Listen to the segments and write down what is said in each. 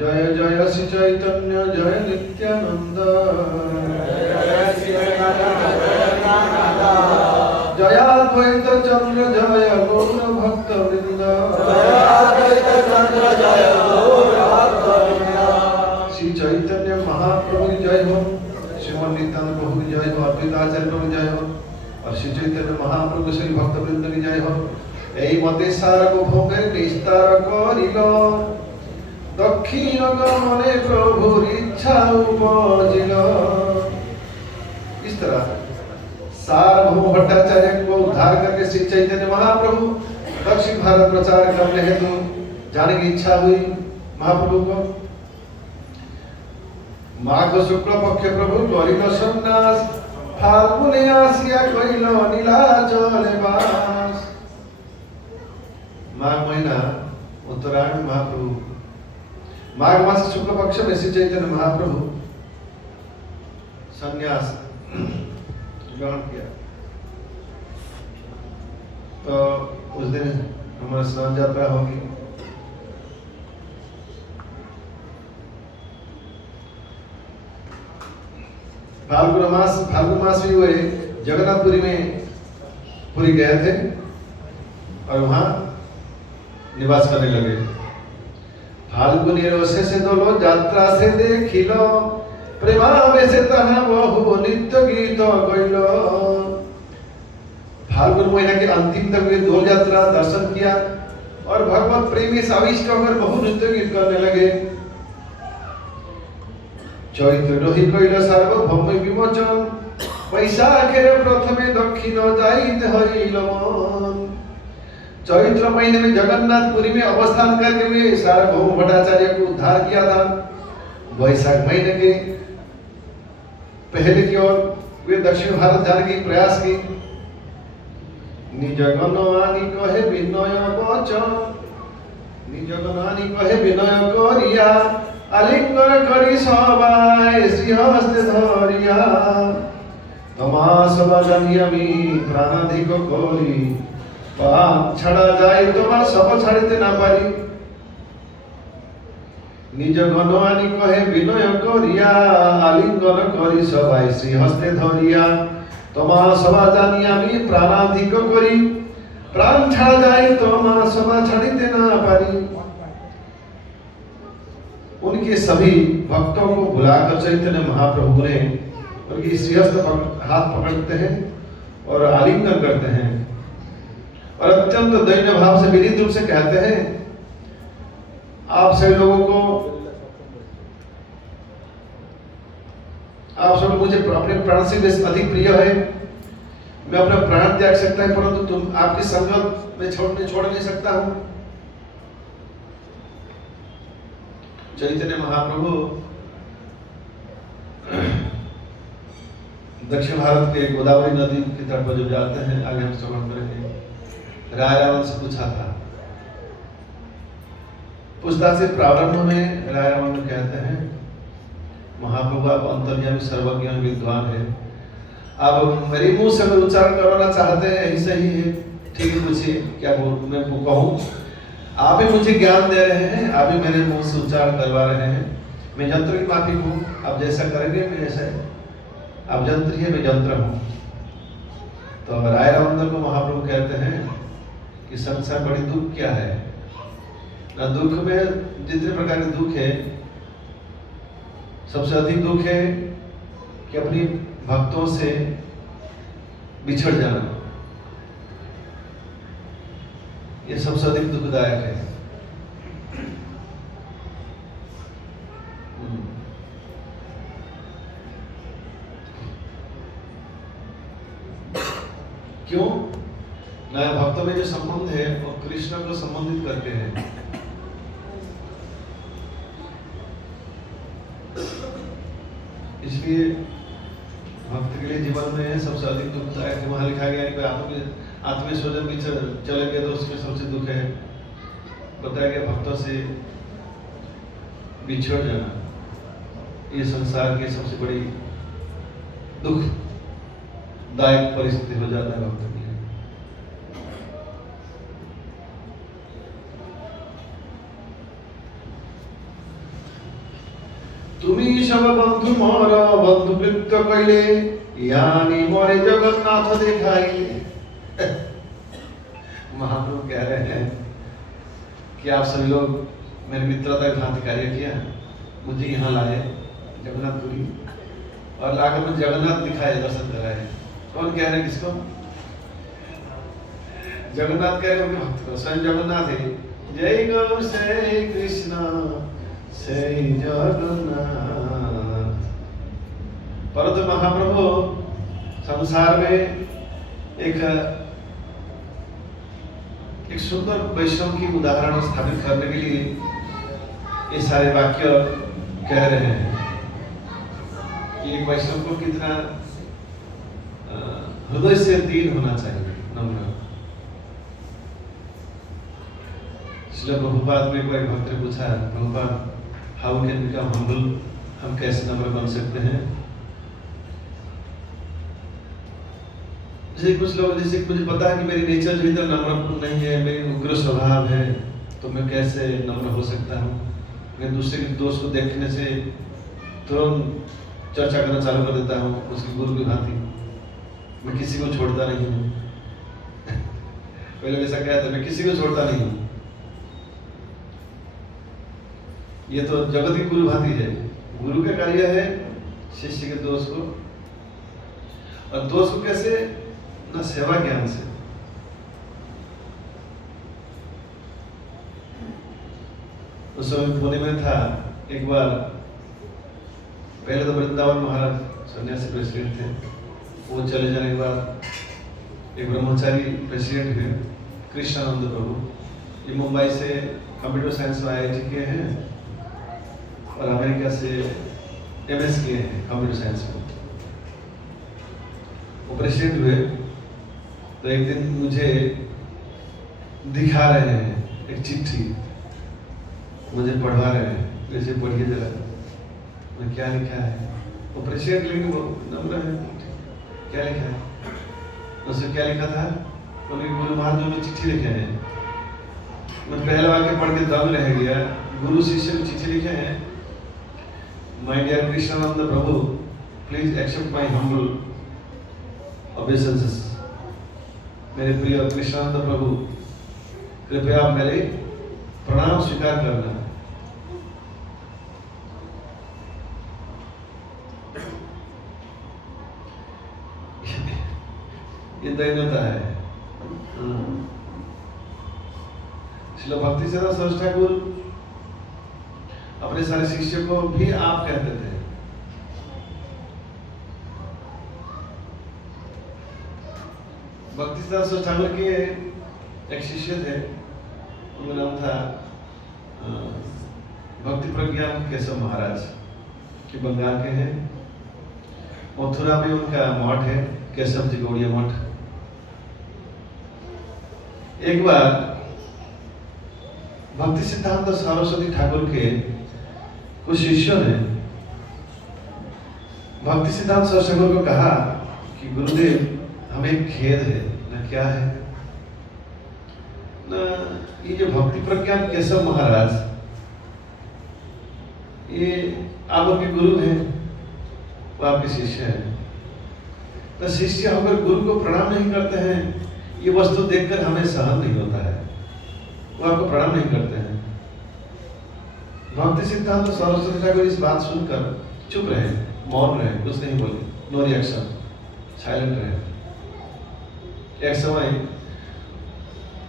जय जय श्री चैतन्य जय नित्यानंद जय अद्वैत चंद्र जय गौर भक्त वृंद श्री चैतन्य महाप्रभु की जय हो, श्रीमद नित्यानंद प्रभु की जय हो, अद्वैत आचार्य प्रभु की जय हो और श्री चैतन्य महाप्रभु श्री भक्त वृंद की जय हो। এই মতে সারক ভোগে নিস্তার করিল दक्षिण गमने प्रभुर इच्छा उपजिल। इस तरह सार्वभौम भट्टाचार्य को उद्धार करके श्री चैतन्य महाप्रभु दक्षिण भारत प्रचार करने हेतु जाने की इच्छा हुई महाप्रभु को। माघ शुक्ल पक्ष प्रभु करिल सन्यास फाल्गुने आसिया कइल नीलाचल वास। माघ महीना उत्तरायण महाप्रभु माघ मास शुक्ल पक्ष में श्री चैतन्य महाप्रभु संन्यास ग्रहण किया। तो उस दिन हमारा स्नान यात्रा होगी। फाल्गुन मास में हुए जगन्नाथपुरी में पुरी गए थे और वहां निवास करने लगे। फाल्गुनी रोसे से दोलो यात्रा से देखिलो प्रेमावे से तहा बहु नित्य गीत गइलो। फाल्गुन महीना के अंतिम तक वे दोल यात्रा दर्शन किया और भगवत प्रेमी आविष्ट होकर बहु नृत्य गीत करने लगे। चैत्र रही कइल सार्वभौम विमोचन वैशाखेर प्रथमे दक्षिण जाइत हइल मन। चैत्र महीने में जगन्नाथपुरी में अवस्थान करके वे सार्वभौम भट्टाचार्य को उद्धार किया था। वैशाख महीने के पहले की ओर वे दक्षिण भारत जाने की प्रयास की। निज गणवानी कहे विनय वचन निज गणवानी कहे विनय करिया आलिंगन करी सबाय श्रीहस्त धरिया तमा सभा जानी আমি প্রাণাধিক করি छाड़ा जाए তোমার সব ছাড়িতে না পারি। নিজ গণবাণী কহে বিনয় করিয়া আলিঙ্গন করি সবাই শ্রী হস্তে ধরিয়া তোমার সভা জানি আমি প্রাণাধিক করি প্রাণ ছাড়া যায় তোমার সভা ছাড়িতে না পারি। उनके सभी भक्तों को बुलाकर चैतन्य महाप्रभु ने उनकी श्रीहस्त हाथ पकड़ते हैं और आलिंगन करते हैं और अत्यंत दैन्य भाव से विनीत रूप से कहते हैं आप सभी लोगों को आप सब मुझे अपने प्राण से अधिक प्रिय है। मैं अपना प्राण त्याग सकता है परंतु तुम आपकी संगत में छोड़ नहीं सकता हूं। चैतन्य महाप्रभु दक्षिण भारत के गोदावरी नदी की तट पर जब जाते हैं आगे हम श्रवण करेंगे। राय रावण से पूछा था पूछताछ से प्रारंभ में राय रावण कहते हैं महाप्रभु आप अंतर्यामी सर्वज्ञ विद्वान है आप मेरे मुंह से उच्चारण करवाना चाहते हैं यही सही है ठीक है पूछिए क्या मैं कहूँ। आप ही मुझे ज्ञान दे रहे हैं आप ही मेरे मुंह से उच्चारण करवा रहे हैं। मैं यंत्र की माफी हूँ आप जैसा करेंगे मैं ऐसा है आप यंत्र ही मैं यंत्र हूँ। तो राय रावण को महाप्रभु कहते हैं कि संसार बड़ी दुख क्या है ना दुख में जितने प्रकार के दुख है सबसे अधिक दुख है कि अपनी भक्तों से बिछड़ जाना ये सबसे अधिक दुखदायक है। क्यों नया भक्तों में जो संबंध है वो कृष्ण को संबंधित करते हैं। इसलिए भक्त के लिए जीवन में सबसे अधिक दुखदायक वहां लिखा गया है कि आत्मीय स्वजन भी चले गए तो उसमें सबसे दुख है बताया गया भक्तों से बिछड़ जाना ये संसार की सबसे बड़ी दुखदायक परिस्थिति हो जाता है भक्त के लिए। तुम्ही सब बंधु मोर बंधु कृत्य कैले यानी मोरे जगन्नाथ दिखाइले। महाप्रभु कह रहे हैं कि आप सभी लोग मेरे मित्रता के भांति कार्य किया, मुझे यहाँ लाए जगन्नाथपुरी और लाकर मुझे जगन्नाथ दिखाए, दर्शन कराए। कौन कह रहे हैं किसको? जगन्नाथ कह रहे हैं भक्त को, स्वयं जगन्नाथ है। जय गौ श्री कृष्ण श्री जगन्नाथ। परंतु महाप्रभु संसार में एक सुंदर वैष्णव की उदाहरण स्थापित करने के लिए ये सारे वाक्य कह रहे हैं कि एक वैष्णव को कितना हृदय से दीन होना चाहिए, नम्र। इसलिए प्रभुपाद में कोई भक्त ने पूछा, Prabhupada how can become humble, हम कैसे नम्र बन सकते हैं? जैसे कुछ लोग, जैसे मुझे पता है कि मेरी नेचर जो इतना नम्र नहीं है, मेरी उग्र स्वभाव है, तो मैं कैसे नम्र हो सकता हूँ? मैं दूसरे के दोस्त को देखने से तुरंत चर्चा करना चालू कर देता हूँ उसकी गुरु की भांति। मैं किसी को छोड़ता नहीं हूँ। पहले ऐसा कहता था, मैं किसी को छोड़ता नहीं हूँ। ये तो जगत की गुरु भांति है। गुरु का कार्य है शिष्य के दोष को, और दोष को कैसे? ना सेवा ज्ञान से। उस समय पुणे में था, एक बार पहले तो वृंदावन महाराज सन्यासी प्रेसिडेंट थे, वो चले जाने के बाद एक ब्रह्मचारी प्रेसिडेंट हुए, कृष्णानंद प्रभु। ये मुंबई से कंप्यूटर साइंस में IIT किए हैं और अमेरिका से MS किए हैं कंप्यूटर साइंस में। वो प्रेसिडेंट हुए तो एक दिन मुझे दिखा रहे हैं एक चिट्ठी, मुझे पढ़वा रहे हैं, जैसे पढ़िए जरा, मैं क्या लिखा है। वो प्रेसिडेंट लेकिन वो नम्र है, क्या लिखा है? उसमें क्या लिखा था? उनके गुरु महाराज में चिट्ठी लिखे हैं। मैं पहला वाक्य पढ़ के दंग रह गया। गुरु शिष्य को चिट्ठी लिखे हैं, my dear Krishnanand Prabhu, please accept my humble obeisances. मेरे प्रिय कृष्णानंद प्रभु, कृपया आप मेरे प्रणाम स्वीकार करना। ये दैन्यता है। श्रील भक्ति सिद्धांत सरस्वती ठाकुर अपने सारे शिष्यों को भी आप कहते थे। भक्ति सिद्धांत सरस्वती ठाकुर के एक शिष्य थे, उनका नाम था भक्ति प्रज्ञान केशव महाराज, के बंगाल के हैं। मथुरा में उनका मठ है, केशव जी गौड़िया मठ। एक बार भक्ति सिद्धांत सरस्वती ठाकुर के कुछ शिष्यों ने भक्ति सिद्धांत सरस्वती ठाकुर को कहा कि गुरुदेव, हमें खेद है ना, क्या है ना, ये जो भक्ति प्रज्ञान केशव महाराज, ये आप उनके गुरु हैं, वो आपके शिष्य हैं। तो शिष्य होकर गुरु को प्रणाम नहीं करते हैं, ये वस्तु देखकर हमें सहन नहीं होता है। वो आपको प्रणाम नहीं करते हैं। भक्ति सिद्धांत तो सरस्वती ठाकुर इस बात सुनकर चुप रहे, मौन रहे, कुछ नहीं बोले, नो रिएक्शन, साइलेंट रहे। एक समय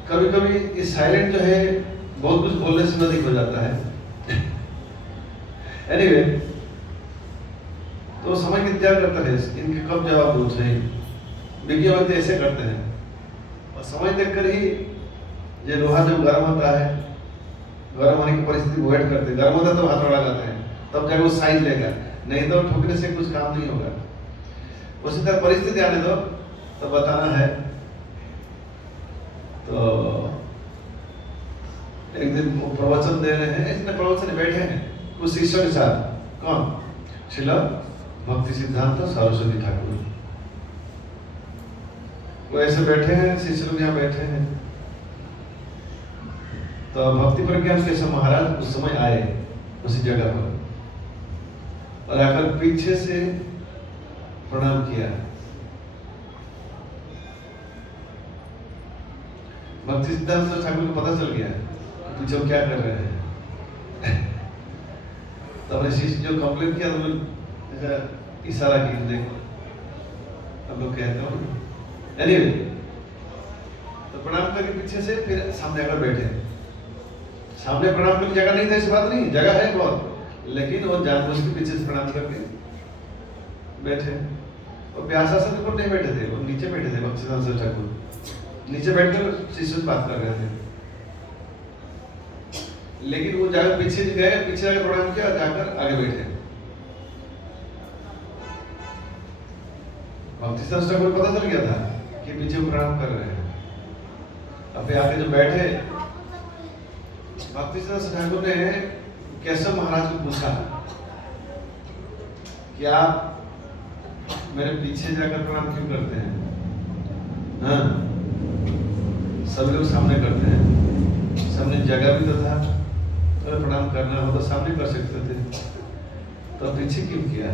कभी कभी इस साइलेंट जो है बहुत कुछ बोलने से अधिक हो जाता है। एनीवे, तो समय की त्याग करता है, इनके कब जवाब दूँ सही। विज्ञ व्यक्ति ऐसे करते हैं और समय देखकर ही, ये लोहा जब गर्म होता है, गर्म होने की परिस्थिति वेट करते, गर्म होता है तो हाथ लगाते हैं, तब जाकर वो साइज लेगा, नहीं तो ठोकने से कुछ काम नहीं होगा। उसी तरह परिस्थिति आने दो तो बताना है। तो एक दिन वो प्रवचन दे रहे हैं, इतने प्रवचन बैठे हैं कुछ शिष्यों के साथ। कौन? श्रील भक्ति सिद्धांत सरस्वती ठाकुर। वो ऐसे बैठे हैं, शिष्य लोग यहाँ बैठे हैं। तो भक्ति प्रज्ञान केशव महाराज उस समय आए उसी जगह पर। और आकर पीछे से प्रणाम किया। भक्ति सिद्धांत ठाकुर को पता चल गया पीछे वो क्या कर रहे हैं। तो अपने शिष्य जो कंप्लेन किया तो इशारा की, देखो हम लोग कहते हो एनीवे। तो प्रणाम करके पीछे से फिर सामने आकर बैठे। सामने प्रणाम करने जगह नहीं था, ऐसी बात नहीं, जगह है बहुत, लेकिन वो जानबूझ के पीछे से प्रणाम करके बैठे। और व्यासासन के ऊपर नहीं बैठे थे, वो नीचे बैठे थे। भक्ति सिद्धांत ठाकुर नीचे बैठकर शिष्य से बात कर रहे थे, लेकिन वो जाकर पीछे गए, पीछे जाकर प्रणाम किया, जाकर आगे बैठे। भक्ति सिद्धांत ठाकुर को पता चल गया था कि पीछे प्रणाम कर रहे हैं। अब आगे जो बैठे, भक्ति सिद्धांत ठाकुर ने केशव महाराज को पूछा कि आप मेरे पीछे जाकर प्रणाम क्यों करते हैं? हाँ, सब लोग सामने करते हैं, सामने जगह भी तो था, अगर प्रणाम करना हो तो सामने कर सकते थे, तो पीछे क्यों किया?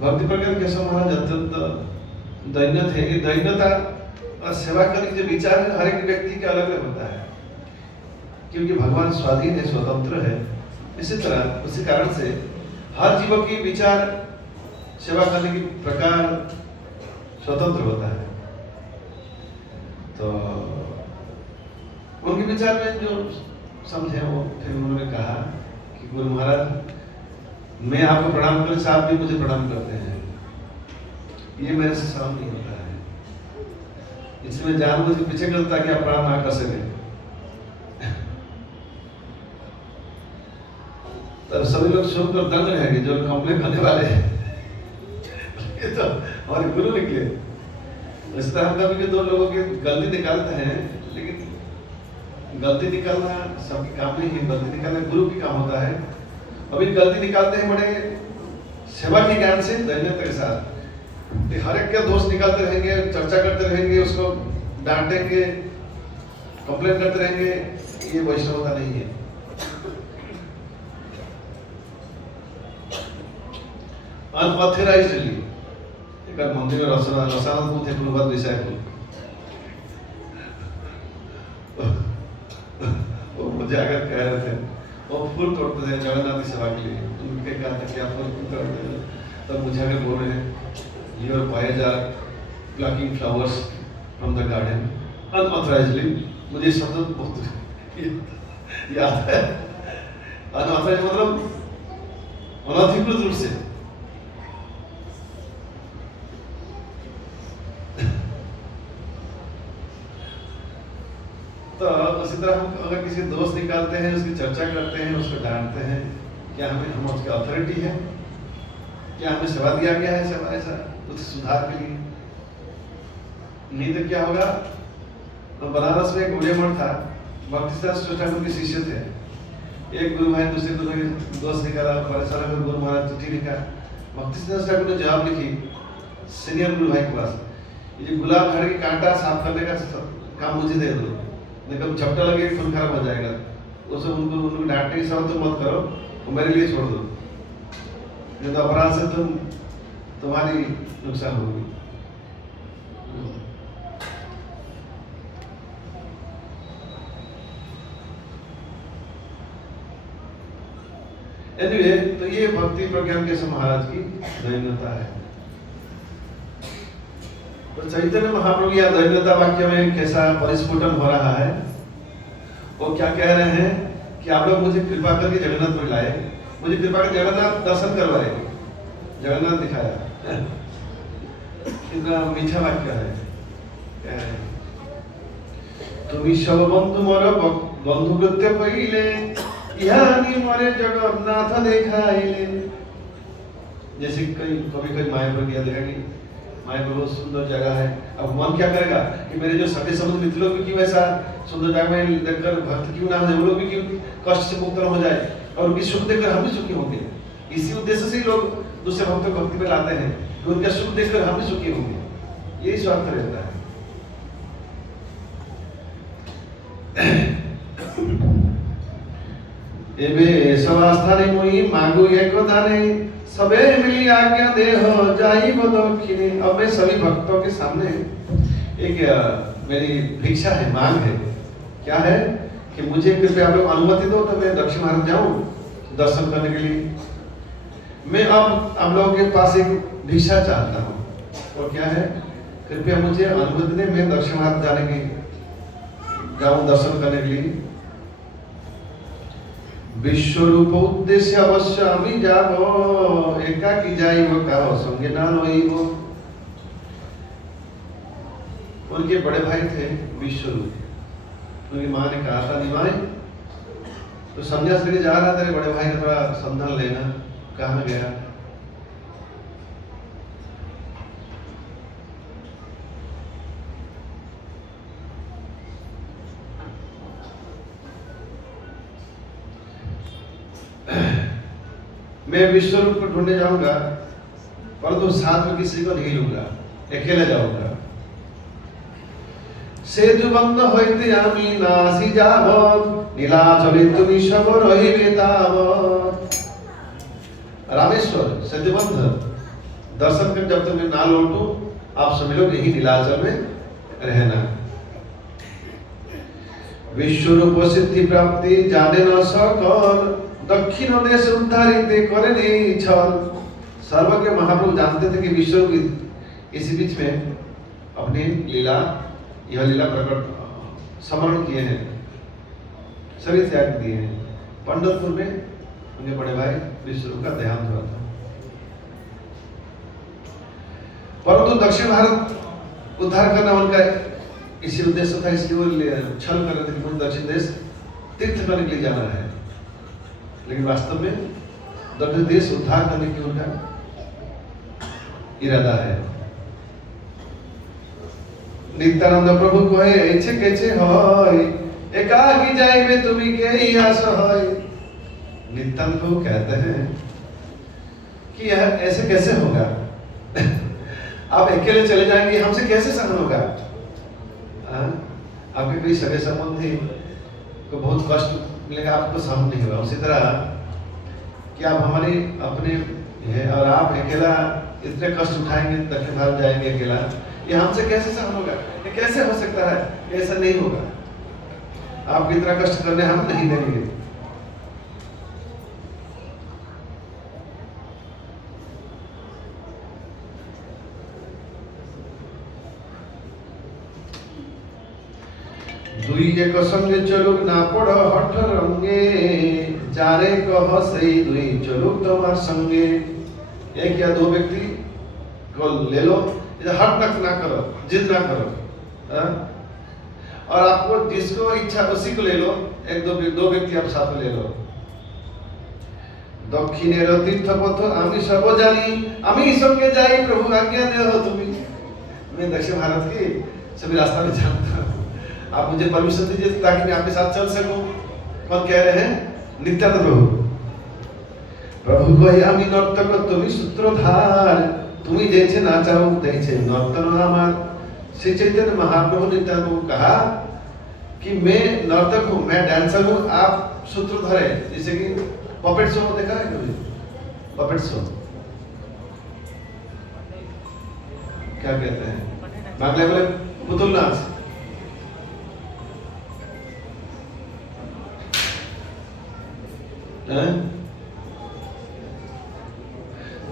भक्ति प्रज्ञान केशव महाराज अत्यंत दैन्य थे। दैन्यता और सेवा करने के जो विचार है हर एक व्यक्ति के अलग अलग होता है, क्योंकि भगवान स्वाधीन है, स्वतंत्र है। इसी तरह उसी कारण से हर जीव की विचार सेवा करने की प्रकार स्वतंत्र होता है। तो उनके विचार में जो समझे वो फिर उन्होंने कहा कि गुरु महाराज, मैं आपको प्रणाम करने से आप भी मुझे प्रणाम करते हैं, ये मेरे से सहन नहीं होता है, इसलिए मैं जानबूझ के पीछे करता कि आप प्रणाम ना कर सके। तब सभी लोग सुनकर दंग रहेंगे जो कंप्लेन करने वाले हैं। ये तो हमारे गुरु निकले। इस तरह हम कभी दो लोगों की गलती निकालते हैं, लेकिन गलती निकालना सबके काम नहीं है, गलती निकालना गुरु की काम होता है। अभी गलती निकालते हैं बड़े सेवा के ज्ञान से, दैन्यता के साथ। हर एक के दोस्त निकालते रहेंगे, चर्चा करते रहेंगे, उसको डांटेंगे, कंप्लेन करते रहेंगे, ये वैष्णवता नहीं है। अनऑथराइज्डली एक मंदिर में रसायन थे कुलवत विषय को वो मुझे अगर कह रहे थे, वो फूल तोड़ते थे जगन्नाथ की सेवा के लिए। उनके कहा था कि आप फूल क्यों तोड़ते हैं? तब मुझे अगर बोल रहे हैं your boys are plucking flowers from the garden unauthorizedly, मुझे शब्द बहुत याद है। अनऑथराइज्ड मतलब अनधिकृत रूप से। तो उसी तरह हम अगर किसी दोस्त निकालते हैं, उसकी चर्चा करते हैं, उसको डांटते हैं, क्या हम उसकी अथॉरिटी है? क्या हमें सेवा दिया गया है सेवा ऐसा कुछ सुधार के लिए? नहीं तो क्या होगा? तो बनारस में एक बूढ़े मठ था, भक्ति सिद्धांत ठाकुर के शिष्य थे। एक गुरु भाई दूसरे गुरु भाई दोस्त निकाला, परेशान होकर गुरु महाराज चिट्ठी लिखा। भक्ति सिद्धांत ठाकुर ने जवाब लिखी सीनियर गुरु भाई के पास, ये गुलाब झाड़ की कांटा साफ करने का काम मुझे दे दो, नहीं कब झपटा लगे खून खराब हो जाएगा। उसको उनको डांटने की सब तुम मत करो, वो मेरे लिए छोड़ दो, नहीं तो अपराध से तुम्हारी नुकसान होगी। एनीवे, तो ये भक्ति प्रज्ञान केशव महाराज की दैन्यता है। तो चैतन्य महाप्रभु या दैन्यता वाक्य में कैसा परिस्फुटन हो रहा है? वो क्या कह रहे हैं कि आप लोग मुझे कृपा करके जगन्नाथ में लाए, मुझे कृपा करके जगन्नाथ दर्शन करवाए, जगन्नाथ दिखाया। कितना मीठा वाक्य है। तुम सब बंधु मोर बंधु कृत्य पहिले, यानी मोरे जगन्नाथ देखाइले। जैसे कभी कोई मायापुर गया देखेंगे, मायापुर बहुत सुंदर जगह है। अब मन क्या करेगा कि मेरे जो सभी समुद्र मित्र लोग भी क्यों ऐसा सुंदर जगह में देखकर भक्त क्यों ना हो जाए, वो लोग भी क्यों कष्ट से मुक्त हो जाए, और उनकी सुख देखकर हम भी सुखी होंगे। इसी उद्देश्य से लोग दूसरे भक्तों को भक्ति में लाते हैं कि उनका सुख देखकर हम भी सुखी होंगे, यही स्वार्थ रहता है। एबे सवास्थाने मुई मांगू एक दाने सबे मिली आज्ञा देहो जाई वो दक्षिणे। अब मैं सभी भक्तों के सामने एक मेरी भिक्षा है, मांग है। क्या है कि मुझे कृपया आप लोग अनुमति दो तो मैं दक्षिण भारत जाऊं दर्शन करने के लिए। मैं अब आप लोगों के पास एक भिक्षा चाहता हूँ, और क्या है, कृपया मुझे अनुमति दें, मैं दक्षिण भारत जाने की जाऊं दर्शन करने के लिए। विश्वरूप उद्देश्य अवश्य আমি যাব, একাকী যাইব কারো সঙ্গে না লইব। उनके बड़े भाई थे विश्वरूप। उनकी माँ ने कहा था निमाय तो संन्यास लेके जा रहा, तेरे बड़े भाई ने थोड़ा संधान लेना। कहाँ गया? मैं विश्वरूप को ढूंढने जाऊंगा, परंतु साथ में किसी को नहीं लूंगा, अकेले जाऊंगा। सेतु बंध হইতে আমি নাসি যাবৎ, নীলাচলে তুমি সব রহিবে তাবৎ। रामेश्वर सेतु बंध दर्शन कर जब तक मैं ना लौटूं, आप सभी लोग यही नीलाचल में रहना। विश्वरूप सिद्धि प्राप्ति जाने न सकल, दक्षिण देश उद्धारिते करे नहीं छल। सर्वज्ञ महाप्रभु जानते थे कि विश्वरूप इसी बीच में अपनी लीला, यह लीला प्रकट समरण किए हैं, सभी त्याग दिए हैं। पंढरपुर में उनके बड़े भाई विश्वरूप का देहांत हुआ था, परंतु दक्षिण भारत उद्धार करना उनका इसी उद्देश्य था, इसलिए वो छल कर रहे थे कि मुझे दक्षिण देश तीर्थ करने के लिए जाना है। लेकिन वास्तव में दक्षिण देश उद्धार करने की उनका इरादा है। नित्यानंद प्रभु कहे ऐसे कैसे होय, एकाकी जाइबे तुमी के ही आस होय। नित्यानंद प्रभु कहते हैं कि यह ऐसे कैसे होगा आप अकेले चले जाएंगे, हमसे कैसे सहन होगा? आपके कोई सगे संबंधी को बहुत कष्ट मिलेगा, आपको सहन नहीं होगा। उसी तरह कि आप हमारे अपने हैं और आप अकेला इतने कष्ट उठाएंगे, दक्षिण भारत जाएंगे अकेला, ये हमसे कैसे सहन होगा? ये कैसे हो सकता है? ऐसा नहीं होगा, आप इतना कष्ट करने हम नहीं देंगे। दुई एक संगे चलुक ना पड़ हठ रंगे, जारे कह सही दुई चलुक तुम्हार संगे। एक या दो व्यक्ति को ले लो, हट तक ना करो, जिद ना करो, और आपको जिसको इच्छा उसी को ले लो। एक दो व्यक्ति आप साथ में ले लो। दक्षिणेर तीर्थ पथ आमी सब जानी, आमी संगे जाई प्रभु आज्ञा देहो तुमी। मैं दक्षिण भारत की सभी रास्ता में जानता हूँ, आप मुझे परमिशन दीजिए ताकि मैं आपके साथ चल सकूं। कौन कह रहे हैं? नित्यानंद प्रभु। प्रभु कहे आमी नर्तक तुमी सूत्रधार, तुमी जैसे नाचाओ तैसे नर्तन आमार। श्री चैतन्य महाप्रभु नित्यानंद को कहा कि मैं नर्तक हूँ, मैं डांसर हूँ, आप सूत्रधार हैं। जैसे कि पपेट शो देखा है कभी? पपेट शो क्या कहते हैं? बांग्ला में पुतुल नाच।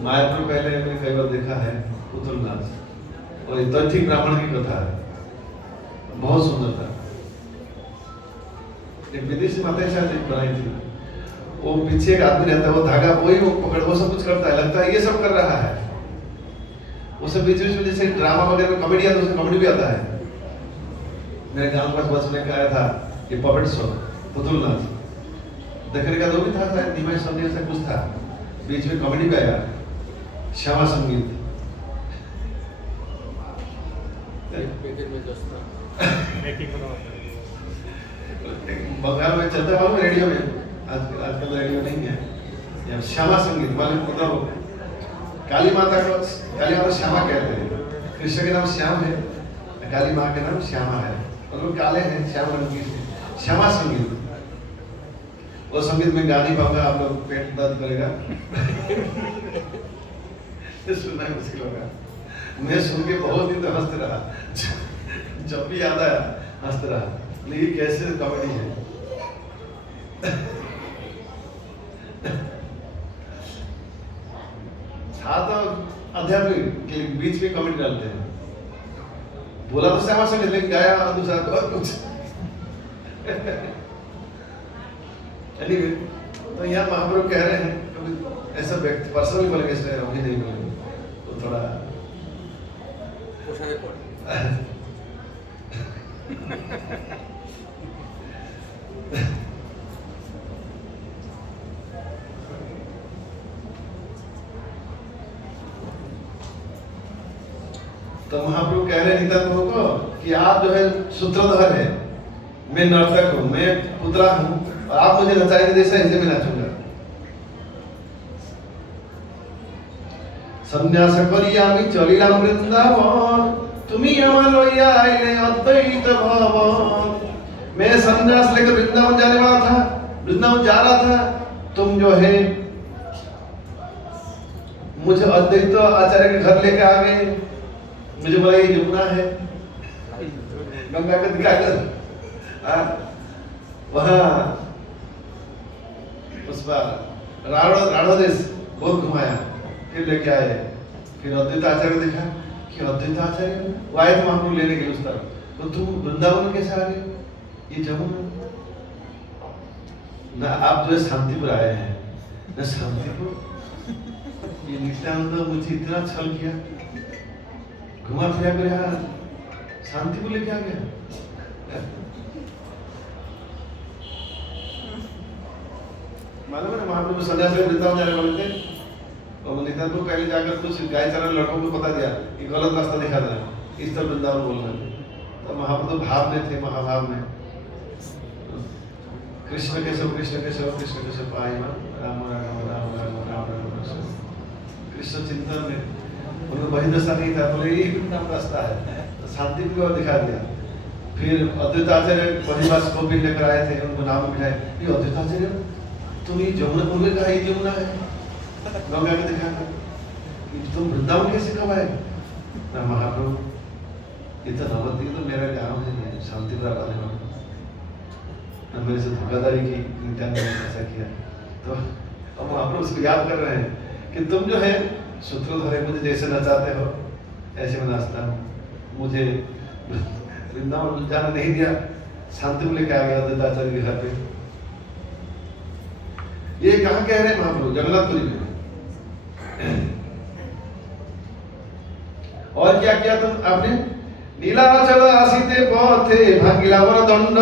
मायापुर पहले मैंने कई बार देखा है पुतुल नाच, और ये तैथिक ब्राह्मण की कथा है, बहुत सुंदर था। एक विदेशी माता शायद बनाई थी, वो पीछे एक आदमी रहता है, वो धागा वही वो पकड़, वो सब कुछ करता है, लगता है ये सब कर रहा है। वो सब बीच बीच में जैसे ड्रामा वगैरह में कॉमेडी आता है, उसमें कॉमेडी भी आता है। मेरे गांव के पास बस में आया था ये पपेट शो पुतुल नाच देखने का, तो भी था शायद निमाय संदेश से कुछ था, बीच में कॉमेडी पे आया श्यामा संगीत। बंगाल में चलता है रेडियो में, आजकल रेडियो नहीं है। श्यामा संगीत मालूम, मतलब काली माता को काली माता श्यामा कहते हैं। कृष्ण के नाम श्याम है, काली माँ के नाम श्यामा है, और वो काले हैं, श्याम रंग की। श्यामा संगीत वो संगीत में गा नहीं पाऊंगा, आप लोग पेट दर्द करेगा। सुनना मुश्किल होगा। मैं सुन के बहुत दिन तक हंसते रहा, जब भी याद आया हंसते रहा, लेकिन कैसे कॉमेडी है। था तो आध्यात्मिक, बीच में कॉमेडी डालते हैं। बोला तो श्यामा संगीत, लेकिन गाया दूसरा और कुछ। anyway, तो यहाँ महाप्रभु कह रहे हैं कभी ऐसा व्यक्ति पर्सनली बोलेंगे, इसलिए अभी नहीं बोलेंगे तो थोड़ा तो महाप्रभु कह रहे हैं नित्यानंद को कि आप जो है सूत्रधर है, मैं नर्तक हूँ, मैं पुतला हूँ, और आप मुझे नचाएंगे जैसे ऐसे मैं नाचूंगा। संन्यास करियामि चलिलाम वृंदावन, तुमी আমার লইয়া আইলে অদ্বৈত ভবন। मैं संन्यास लेकर वृंदावन जाने वाला था, वृंदावन जा रहा था, तुम जो है मुझे अद्वैत आचार्य के घर लेके आ गए। मुझे बोला ये यमुना है, गंगा को दिखाकर वहाँ उस बार राणो देश बहुत घुमाया, फिर लेके आए। फिर अद्वैत आचार्य देखा कि अद्वैत आचार्य वो आए थे महाप्रभु लेने के लिए उस तरफ, तो तुम वृंदावन कैसे आ गए, ये जमुना ना, आप जो है शांतिपुर आए हैं ना, शांतिपुर ये नित्यानंद मुझे इतना छल किया, घुमा फिरा कर यहाँ शांतिपुर लेके आ गया। मालूम है ना, महाप्रभु संन्यास लेकर वृंदावन जाने वाले थे, और नित्यानंद को पहले जाकर कुछ गाय चराने लड़कों को बता दिया कि गलत रास्ता दिखा देना, इस तरह वृंदावन बोलना। तो महाप्रभु भाव में थे, महाभाव में। कृष्ण केशव कृष्ण केशव कृष्ण केशव पाई राम राम राम राम राम राम, कृष्ण चिंतन में उनको वही दशा नहीं था, बोले ये नाम रास्ता है, तो शांति को दिखा दिया। फिर अद्वैत आचार्य वही बात गोपी लेकर आए थे, उनको नाम मिलाए, ये अद्वैत आचार्य तुम ये जमुना बोल कहा ये जमुना है, गंगा को दिखा तुम वृंदावन कैसे कब आए ना। महाप्रभु ये तो नवद्वीप तो मेरा गाँव है, शांतिपुर आने वाला, मेरे से धोखाधड़ी की, नित्यानंद ने ऐसा किया। तो अब महाप्रभु उसको याद कर रहे हैं कि तुम जो है सूत्रधर है, मुझे जैसे नचाते हो ऐसे मैं नाचता हूँ, मुझे वृंदावन जाना नहीं दिया, शांति में लेके आ गया अद्वैत आचार्य के घर पे। ये कहाँ कह रहे हैं महाप्रभु, जगन्नाथपुरी में। और क्या किया तुम आपने, नीलाचल आसीते पथे भांगिला वर दंड,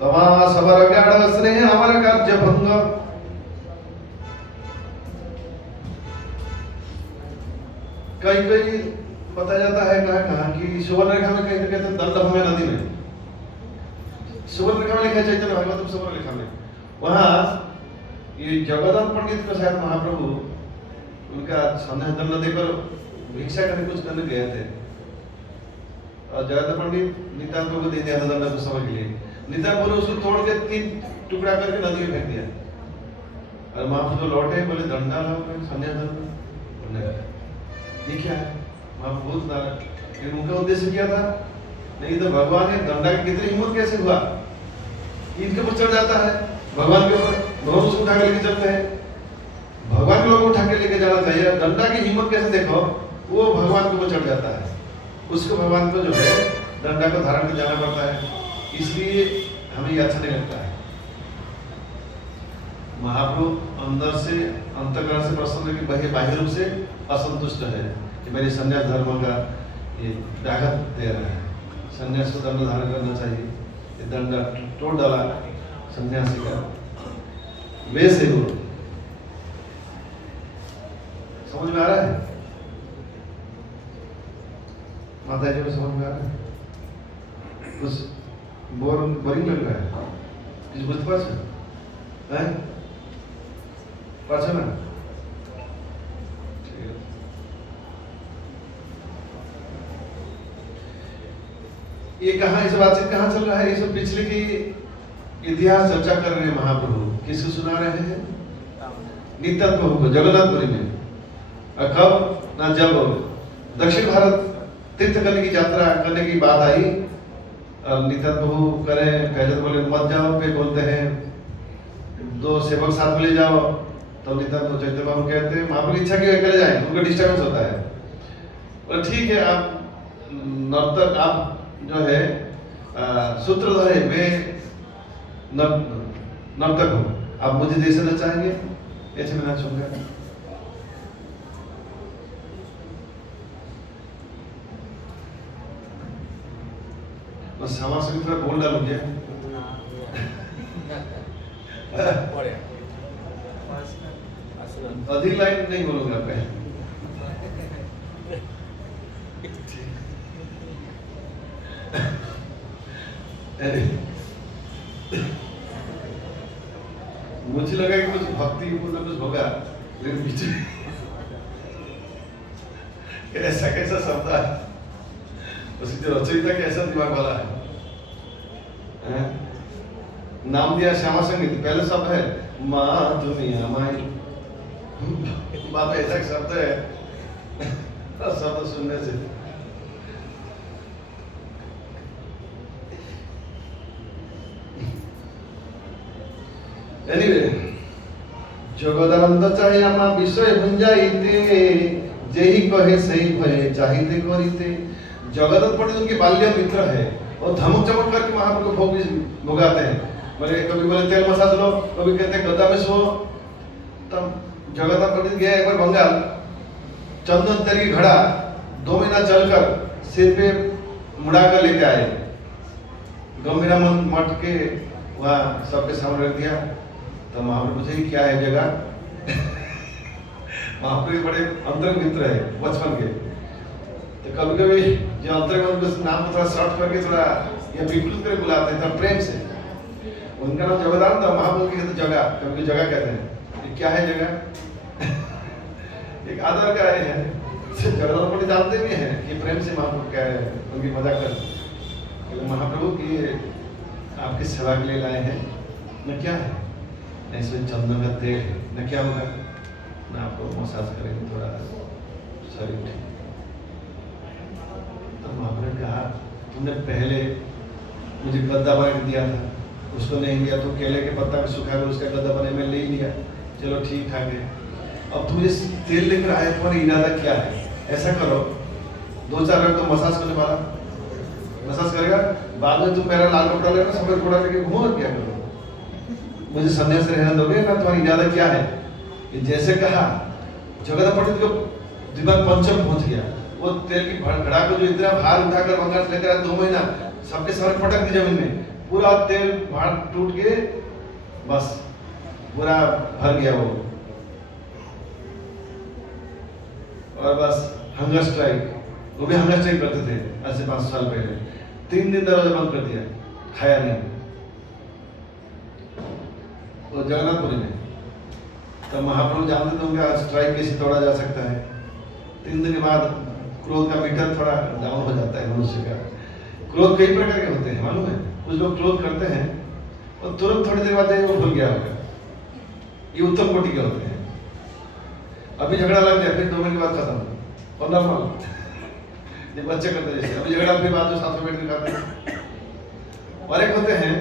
तमा सबर गाढ़ स्नेह हमारा कार्य भंग। कई पता जाता है कहा कि सुवर्णरेखा में कहीं कहते हैं दंड भंगा नदी में, सुवर्णरेखा में लिखा चैतन्य भागवतम सुवर्णरेखा में, वहाँ ये जगन्नाथ पंडित को शायद महाप्रभु उनका संदेह दंड देकर भिक्षा करने कुछ करने गए थे, और जगन्नाथ पंडित नित्यानंद को दे दिया था दंड कुछ समय के लिए। नित्यानंद ने उसको तोड़ के 3 टुकड़ा करके नदी में फेंक दिया, और महाप्रभु लौटे, बोले दंडा लाओ संन्यास धर्म, ये क्या है। महाप्रभु बहुत नाराज, लेकिन उनका उद्देश्य क्या था, नहीं तो भगवान ने दंडा की कितनी हिम्मत कैसे हुआ, इनके ऊपर चढ़ जाता है, भगवान के ऊपर, भगवान उसको उठा के लेके चलते हैं, भगवान के लोग उठा के लेके जाना चाहिए, दंडा की हिम्मत कैसे देखो, वो भगवान के ऊपर चढ़ जाता है, उसको भगवान को जो है दंडा को धारण कर जाना पड़ता है, इसलिए हमें ये अच्छा नहीं लगता है। महाप्रभु अंदर से अंतःकरण से प्रसन्न है कि बाह्य रूप से असंतुष्ट है कि मेरे संन्यास धर्म का ये व्याघात दे रहा है, संन्यास को दंड धारण करना चाहिए, ये दंड तोड़ डाला सन्यासी का वैसे हो। समझ में आ रहा है माता जी को, समझ में आ रहा है, कुछ बोरिंग लग रहा है, कुछ बुझ पास है पास ना। ये कहाँ, इस बातचीत कहाँ चल रहा है, ये सब पिछले की इतिहास चर्चा कर रहे हैं महाप्रभु किसको सुना रहे हैं? नित्यानंद प्रभु को, जगन्नाथपुरी में। और कब ना, जब दक्षिण भारत तीर्थ करने की यात्रा करने की बात आई, नित्यानंद प्रभु करें, पहले तो बोले मत जाओ, पे बोलते हैं 2 सेवक साथ में ले जाओ, तो नित्यानंद चैतन्य बाबू कहते हैं महाप्रभु इच्छा क्यों अकेले जाए, उनको डिस्टर्बेंस होता है। और ठीक है, आप नर्तक, आप जो है सूत्रधर है, मैं नर्तक हूँ, आप मुझे जैसे नचाएंगे ऐसे मैं नाचूंगा। बस समाज से थोड़ा बोल डालूंगे। अधिक लाइन नहीं बोलूंगा मैं। मुझे लगा कि कुछ भक्ति पूर्ण कुछ होगा, लेकिन पीछे ऐसा कैसा शब्द है, उसकी जो रचयिता कैसा दिमाग वाला है? नाम दिया श्यामा संगीत, पहले शब्द है माँ दुनिया माई, बाद में ऐसा शब्द है शब्द सुनने से एनीवे, जगदानंद चाहे आमा विषय भुंजाइते, जेही कहे सही भये चाहिते करिते। जगन्नाथ पंडित उनके बाल्य मित्र है और धमक चमक करके महाप्रभु को भोग भोगाते हैं। बोले कभी बोले तेल मसाज लो, कभी कहते हैं गद्दा में सो। तब जगन्नाथ पंडित गया एक बार बंगाल, चंदन तेल की घड़ा 2 महीना चलकर सिर पे मुड़ा कर लेके आए। गंभीरा मठ के वहाँ सबके सामने रख दिया। तो महाप्रभु पूछे क्या है जगह? महाप्रभु बड़े अंतरंग मित्र है बचपन के, तो कभी कभी जो अंतरंग उनको नाम थोड़ा शॉर्ट करके थोड़ा या विकृत करके बुलाते हैं, थोड़ा प्रेम से। उनका नाम जगदानंद था, महाप्रभु की कहते जगह, कभी जगह कहते हैं। क्या है जगह? एक आदर का है, जगन्नाथ पंडित जानते भी हैं कि प्रेम से महाप्रभु क्या है, उनकी मजाक कर महाप्रभु की आपकी सेवा के लिए लाए हैं न, क्या है न इसमें चंदन का तेल है न, क्या होगा न आपको मसाज करेंगे थोड़ा शरीर ठीक। तो महाप्रभु ने कहा तुमने पहले मुझे गद्दा बना के दिया था, उसको नहीं लिया, तो केले के पत्ता में सुखा कर उसका गद्दा बने में ले लिया, चलो ठीक ठाक है। अब तुझे तेल लेकर आए, तुम्हारा इरादा क्या है? ऐसा करो 2-4 बार तो मसाज करने वाला मसाज करेगा, बाद में तुम मेरा लाल कपड़ा लेकर सफेद कपड़ा लेके घूमो, क्या करो? मुझे सन्यास रहने दोगे ना? तुम्हारी इरादा क्या है? कि जैसे कहा जगन्नाथ पंडित को दिमाग पंचम पहुंच गया। वो तेल की घड़ा को जो इतना भार उठाकर बंगाल से लेकर 2 महीना सबके सामने पटक दी जमीन में, पूरा तेल भार टूट के बस पूरा भर गया वो, और बस हंगर स्ट्राइक, वो भी हंगर स्ट्राइक करते थे आज से 5 साल पहले। 3 दिन दरवाजा बंद कर दिया, खाया नहीं, वो जगन्नाथपुरी में। तब महाप्रभु जानते थे उनका स्ट्राइक कैसे तोड़ा जा सकता है। 3 दिन के बाद क्रोध का मीटर थोड़ा डाउन हो जाता है मनुष्य का। क्रोध कई प्रकार के होते हैं मालूम है? कुछ लोग क्रोध करते हैं और तुरंत थोड़ी देर बाद जाए वो भूल गया होगा, ये उत्तम कोटि के होते हैं। अभी झगड़ा लग गया, फिर 2 महीने बाद खत्म, और नॉर्मल ये बच्चे करते हैं जैसे। अभी झगड़ा फिर बाद में साथ में बैठ के खाते हैं। और एक होते हैं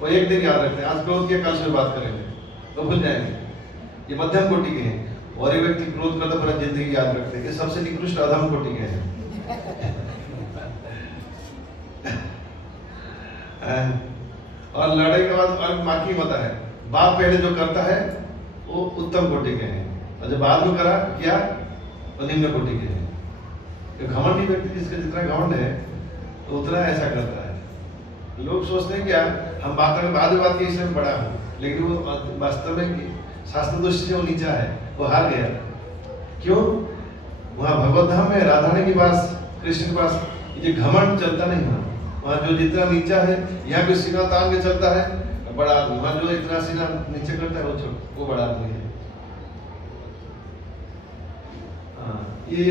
वो एक दिन याद रखते हैं, आज क्रोध किया कल से बात करेंगे तो भूल जाएंगे, ये मध्यम कोटि के हैं। और एक व्यक्ति क्रोध करते पूरा जिंदगी याद रखते हैं, ये सबसे निकृष्ट अधम कोटि के हैं। और लड़ाई के बाद और बाकी होता है, बाप पहले जो करता है वो उत्तम कोटि के हैं, और जो बाद में करा क्या वो निम्न कोटि के हैं। घमंडी व्यक्ति जिसका जितना घमंड है तो उतना ऐसा करता है। लोग सोचते हैं क्या हम बात में बाद की इसमें बड़ा हूँ, लेकिन वो वास्तव में शास्त्र दृष्टि से वो नीचा है, वो हार गया। क्यों? वहाँ भगवत धाम में राधारानी के पास, कृष्ण के पास ये घमंड चलता नहीं है। वहाँ जो जितना नीचा है, यहाँ पे सीना तान के चलता है बड़ा आदमी, वहाँ जो इतना सीना नीचे करता है वो बड़ा आदमी है। ये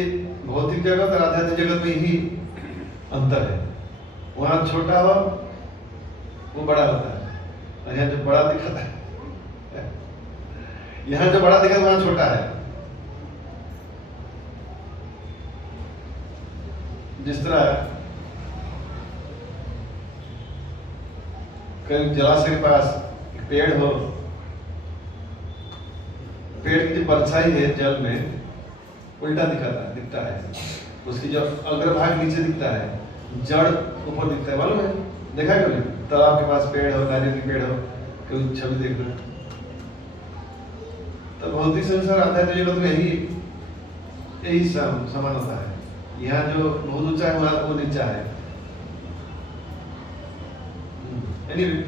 भौतिक जगत और आध्यात्मिक जगत में ही अंतर है। वहाँ छोटा हो वो बड़ा होता है, और यहाँ जो बड़ा दिखाता है यहाँ जो बड़ा दिखा वहां छोटा है। जिस तरह कहीं जलाशय के पास एक पेड़ हो, पेड़ की जो परछाई है जल में उल्टा दिखता है, उसकी जो अग्रभाग नीचे दिखता है, जड़ ऊपर दिखता है, मालूम है? देखा कभी तालाब के पास पेड़ हो, नारियल की पेड़ हो, कभी छवि देख रहे तो भौतिक संसार आध्यात्मिक जगत में यही समान होता है। यहाँ जो बहुत ऊंचा है वहां वो नीचा है। Anyway,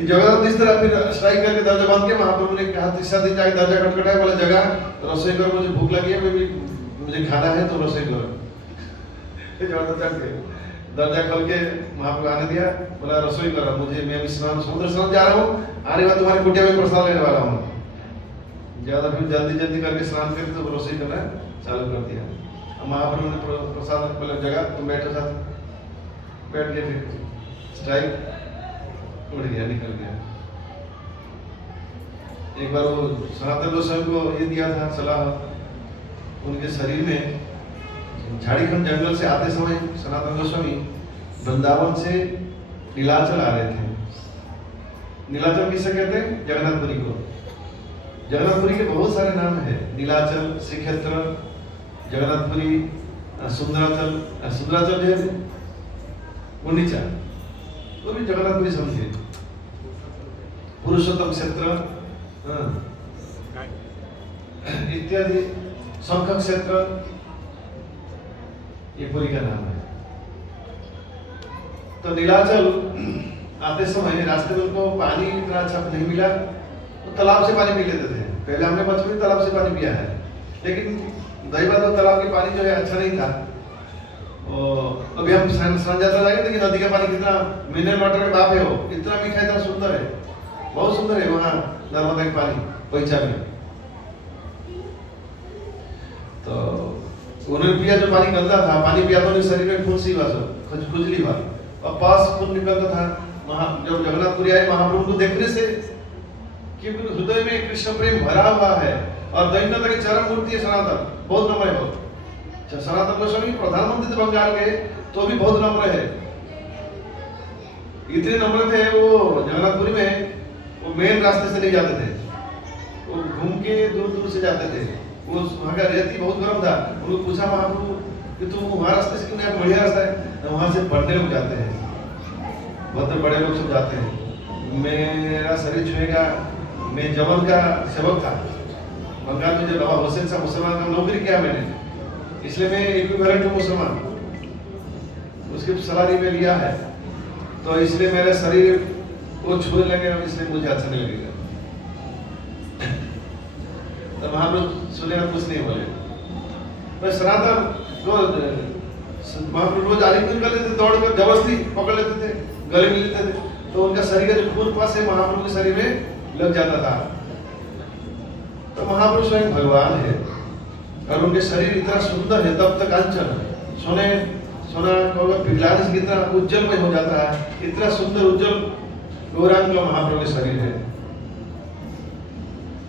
जगह इस तरह फिर स्ट्राइक करके दरवाजा बंद के महाप्रभु ने कहा तीसरा दिन जाके दरवाजा खटखटाया, बोला जगह रसोई करो, मुझे भूख लगी है, मुझे खाना है तो रसोई करो। दरवाजा खोल के महाप्रभु आने दिया, बोला रसोई करो, मुझे मैं अभी समुद्र स्नान जा रहा हूँ, आने बाद तुम्हारी कुटिया में प्रसाद लेने वाला हूँ। ज्यादा फिर जल्दी करके स्नान करके तो रसोई करना चालू कर दिया। महाप्रभु ने प्रसाद बोला जगह तुम बैठो, साथ बैठ गए, फिर स्ट्राइक उड़ गया, निकल गया। एक बार वो सनातन गोस्वामी को ये दिया था सलाह, उनके शरीर में झाड़ीखंड जंगल से आते समय सनातन गोस्वामी वृंदावन से नीलाचल आ रहे थे। नीलाचल किसे कहते हैं? जगन्नाथपुरी को। जगन्नाथपुरी के बहुत सारे नाम है, नीलाचल, श्रीक्षेत्र, जगन्नाथपुरी, सुंदराचल। सुंदराचल जो है उन्नीचा, वो भी जगन्नाथपुरी समझिए। पुरुषोत्तम क्षेत्र इत्यादि, शंख क्षेत्र, ये पुरी का नाम है। तो नीलाचल आते समय रास्ते में उनको पानी इतना अच्छा नहीं मिला, तो तालाब से पानी पी लेते थे। पहले हमने बचपन में तालाब से पानी पिया है, लेकिन दहीबाद और तालाब के पानी जो है अच्छा नहीं था। अभी हम स्नान जाता जाएंगे, लेकिन नदी का पानी कितना मिनरल वाटर का बाप है, वो इतना मीठा, इतना सुंदर है, बहुत सुंदर है वहाँ नर्मदा के पानी पैचा में। तो उन्होंने पिया, जो पानी गंदा था, पानी पिया तो शरीर में फुंसी हुआ, सब खुजली हुआ और पास खून निकलता था। जब जगन्नाथपुरी आए महाप्रभु को देखने से, क्योंकि हृदय में कृष्ण प्रेम भरा हुआ है और दैन्यता की चरम मूर्ति है सनातन, बहुत नम्र है। सनातन गोस्वामी प्रधानमंत्री थे बंगाल के, तो भी बहुत नम्र है। इतने नम्र थे वो जगन्नाथपुरी में, वो मेन रास्ते से नहीं जाते थे, वो घूम के दूर से जाते थे। वो वहाँ का रेती बहुत गर्म था, उनको पूछा महाप्रभु कि तुम वहाँ रास्ते से क्यों नहीं, बढ़िया रास्ता है। तो वहाँ से पढ़ने लोग जाते हैं, बहुत बड़े लोग सब जाते हैं। मेरा शरीर छुएगा, मैं जमल का सेवक था बंगाल में, जब बाबा हुसैन साहब मुसलमान का नौकरी किया मैंने, इसलिए मैं इक्विवेलेंट हूँ मुसलमान, उसकी सलारी में लिया है, तो इसलिए मेरा शरीर वो छूने लगे, इसलिए मुझे अच्छा नहीं लगेगा। तो महाप्रभु सुनेगा, कुछ नहीं बोले। मैं सनातन को महाप्रभु रोज आलिंगन कर लेते, दौड़ कर जबरदस्ती पकड़ लेते थे, गले मिल लेते थे, तो उनका शरीर का जो खून पास है महाप्रभु के शरीर में लग जाता था। तो महाप्रभु स्वयं भगवान है और उनके शरीर इतना सुंदर है, तब तक कांचन, सोना को पिघलाने से कितना उज्जवल हो जाता है, इतना सुंदर उज्जवल गौरांग का महाप्रभु के शरीर है।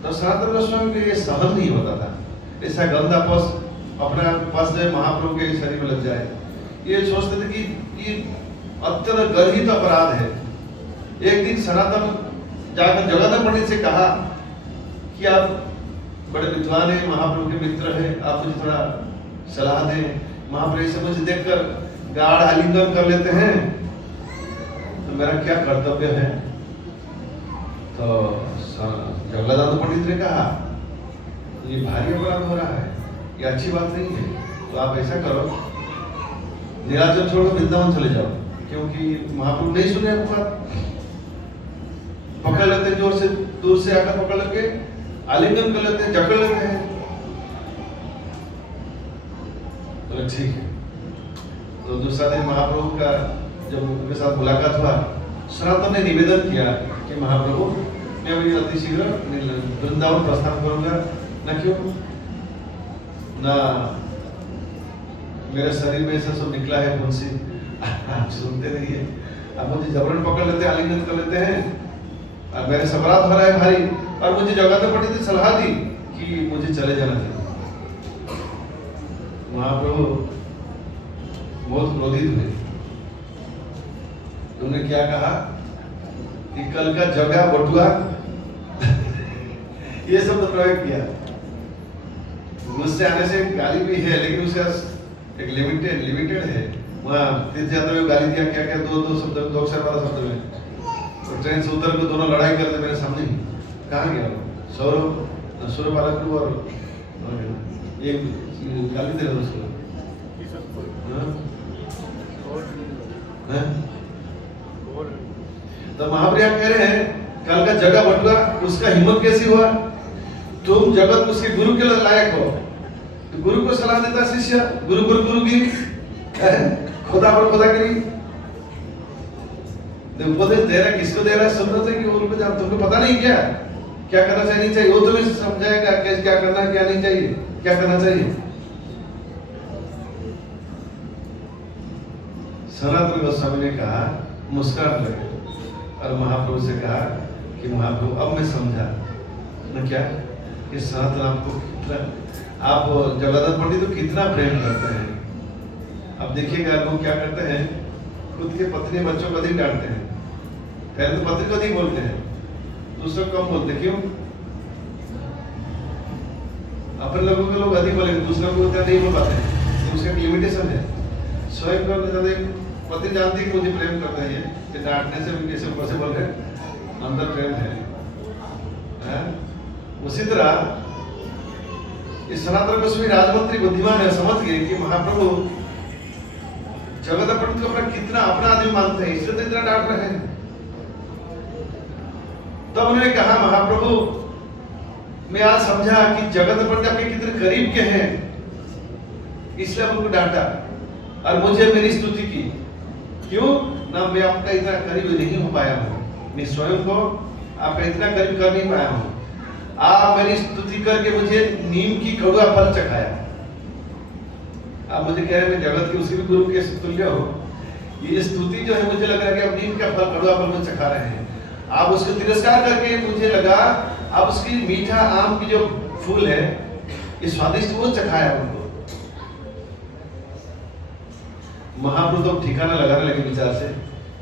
तो सनातन गोस्वामी के ये सहन नहीं होता था, ऐसा गंदा पस अपना पस जो महाप्रभु के शरीर में लग जाए। ये सोचते थे कि ये अत्यंत गर्हित अपराध है। एक दिन सनातन जाकर जगन्नाथ पंडित से कहा कि आप बड़े विद्वान हैं, महाप्रभु के मित्र हैं, आप मुझे थोड़ा सलाह दें। महाप्रभु से मुझे देखकर गाढ़ आलिंगन कर लेते हैं, तो मेरा क्या कर्तव्य है? तो जगन्नाथ पंडित ने कहा ये भारी अपराध हो रहा है, ये अच्छी बात नहीं है, तो आप ऐसा करो, नीलाचल छोड़कर वृंदावन चले जाओ, क्योंकि महाप्रभु नहीं सुने आपको बात, पकड़ लेते जोर से, दूर से आकर पकड़ लेके आलिंगन कर लेते हैं, जकड़ लेते हैं। तो ठीक है। तो दूसरा दिन महाप्रभु का जब उनके साथ मुलाकात हुआ, सनातन ने निवेदन किया कि महाप्रभु मैं अभी अति शीघ्र वृंदावन प्रस्थान करूंगा, न क्यों ना मेरे शरीर में ऐसा सब निकला है फुंसी, आप सुनते रहिए, अब मुझे जबरन पकड़ लेते हैं, आलिंगन कर लेते हैं, और मेरे सबरात हो रहा है भारी, और मुझे जगन्नाथ पंडित ने सलाह दी कि मुझे चले जाना चाहिए। महाप्रभु बहुत क्रोधित हुए। उन्होंने क्या कहा कि कल का जगह बटुआ ये शब्द प्रयोग किया। गुस्से आने से गाली भी है, लेकिन उसका एक लिमिटेड है। वहाँ तीर्थ यात्रा में गाली दिया, क्या क्या दो शब्द, 2 अक्षर वाला शब्द में। तो ट्रेन से उतर के दोनों लड़ाई करते मेरे सामने ही। कहाँ गया सौरभ, सूर्य बालक और ये गाली दे रहा उसको। तो महाप्रिया कह रहे हैं कल का जगह बटुआ, उसका हिम्मत कैसी हुआ? तुम जगत उसके गुरु के लायक हो, तो गुरु को सलाह देता शिष्य, गुरु पर गुरुगिरी, खुदा पर खुदागिरी। उपदेश दे रहा, किसको दे रहा है? सुन रहे कि उनको जब तुमको पता नहीं क्या करना चाहिए नहीं चाहिए, वो तुम्हें समझाएगा क्या करना है, क्या नहीं चाहिए, क्या करना चाहिए। सनातन गोस्वामी ने कहा, मुस्कुराने लगे और महाप्रभु से कहा कि महाप्रभु अब मैं समझा न क्या कि सनातन आपको कितना, आप जगन्नाथ पंडित को कितना प्रेम करते हैं। अब देखिएगा लोग क्या करते हैं, खुद के पत्नी बच्चों को अधिक डांटते हैं। पहले तो पत्नी को अधिक बोलते हैं, दूसरों को कम बोलते। क्यों? अपने लोगों के लोग अधिक बोलेंगे, दूसरों को उतना नहीं बोल पाते, उसका लिमिटेशन है। स्वयं को पति जानती है कि मुझे प्रेम करता है, ये डांटने से भी कैसे कैसे बोल रहे अंदर प्रेम है। उसी तरह इस सनातन गोस्वामी राजमंत्री बुद्धिमान है, समझ गए कि महाप्रभु जगन्नाथ पंडित को अपना कितना अपना आदमी मानते हैं, इसलिए तो इतना डांट रहे हैं। तब उन्होंने कहा, महाप्रभु मैं आज समझा कि जगन्नाथ पंडित आपके कितने करीब के हैं, इसलिए उनको डांटा और मुझे मेरी स्तुति की। क्यों ना? मैं आपका इतना करीब नहीं हो पाया हूँ, मैं स्वयं को आपका इतना करीब कर नहीं पाया हूँ। आप मेरी स्तुति करके मुझे नीम की कड़वा फल चखाया। आप मुझे कह रहे हैं मैं जगत के उसी भी गुरु के तुल्य हो। ये स्तुति जो है मुझे लग रहा है कि आप नीम का फल, कड़वा फल में चखा रहे हैं। आप उसको तिरस्कार करके मुझे लगा आप उसकी मीठा आम की जो फूल है, ये स्वादिष्ट, वो चखाया उनको। महाप्रभु तो ठिकाना लगाने लगे विचार से,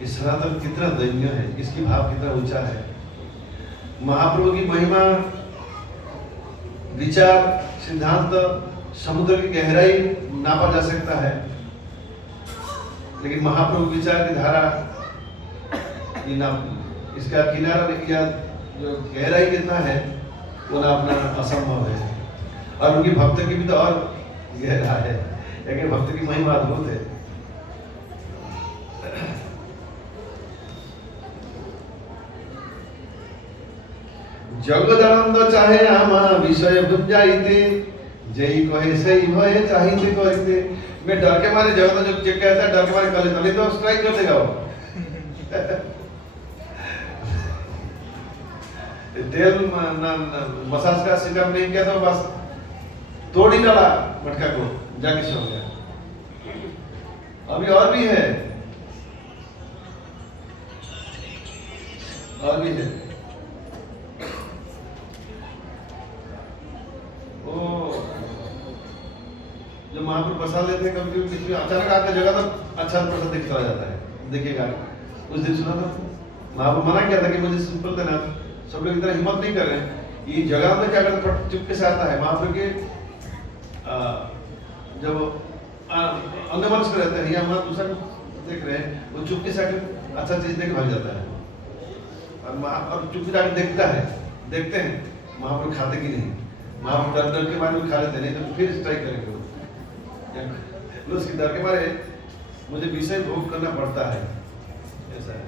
इस सनातन कितना दैन्य है, इसकी भाव कितना ऊंचा है। महाप्रभु की महिमा, विचार, सिद्धांत, समुद्र की गहराई नापा जा सकता है, लेकिन महाप्रभु विचार की धारा ये ना, इसका किनारा या जो गहराई कितना है वो नापना असंभव है। और उनकी भक्त की भी तो और गहरा है, लेकिन भक्त की महिमा अद्भुत है। जगदानंद चाहे आमा विषय बुझ जाइते, जई कहे सही भय चाहिए कहते। मैं डर के मारे जगत जो कहता है, डर के मारे कर लेता, नहीं तो स्ट्राइक कर देगा वो। तेल मसाज का सिस्टम नहीं किया था, बस तोड़ ही डाला मटका को, जाके सो गया। अभी और भी है, और भी है। जो महाप्रभु प्रसाद लेते हैं, कभी कभी अचानक आकर जगह तो अच्छा प्रसाद दिख चला जाता है। देखिएगा उस दिन सुना था महाप्रभु मना किया था कि मुझे सिंपल देना, सब लोग इतना हिम्मत नहीं कर रहे हैं। ये जगह में क्या करता है, चुपके से आता है। महाप्रभु के जब अन्य मंच में रहते हैं या वहाँ दूसरा देख रहे हैं, वो चुपके से आकर अच्छा चीज देख भाग जाता है, और चुपके जाकर देखता है, देखते हैं महाप्रभु खाते कि नहीं। महाप्रभु डर डर के मारे खा लेते, नहीं तो फिर स्ट्राइक करेंगे। उसके डर के मारे मुझे विषय भोग करना पड़ता है, ऐसा है।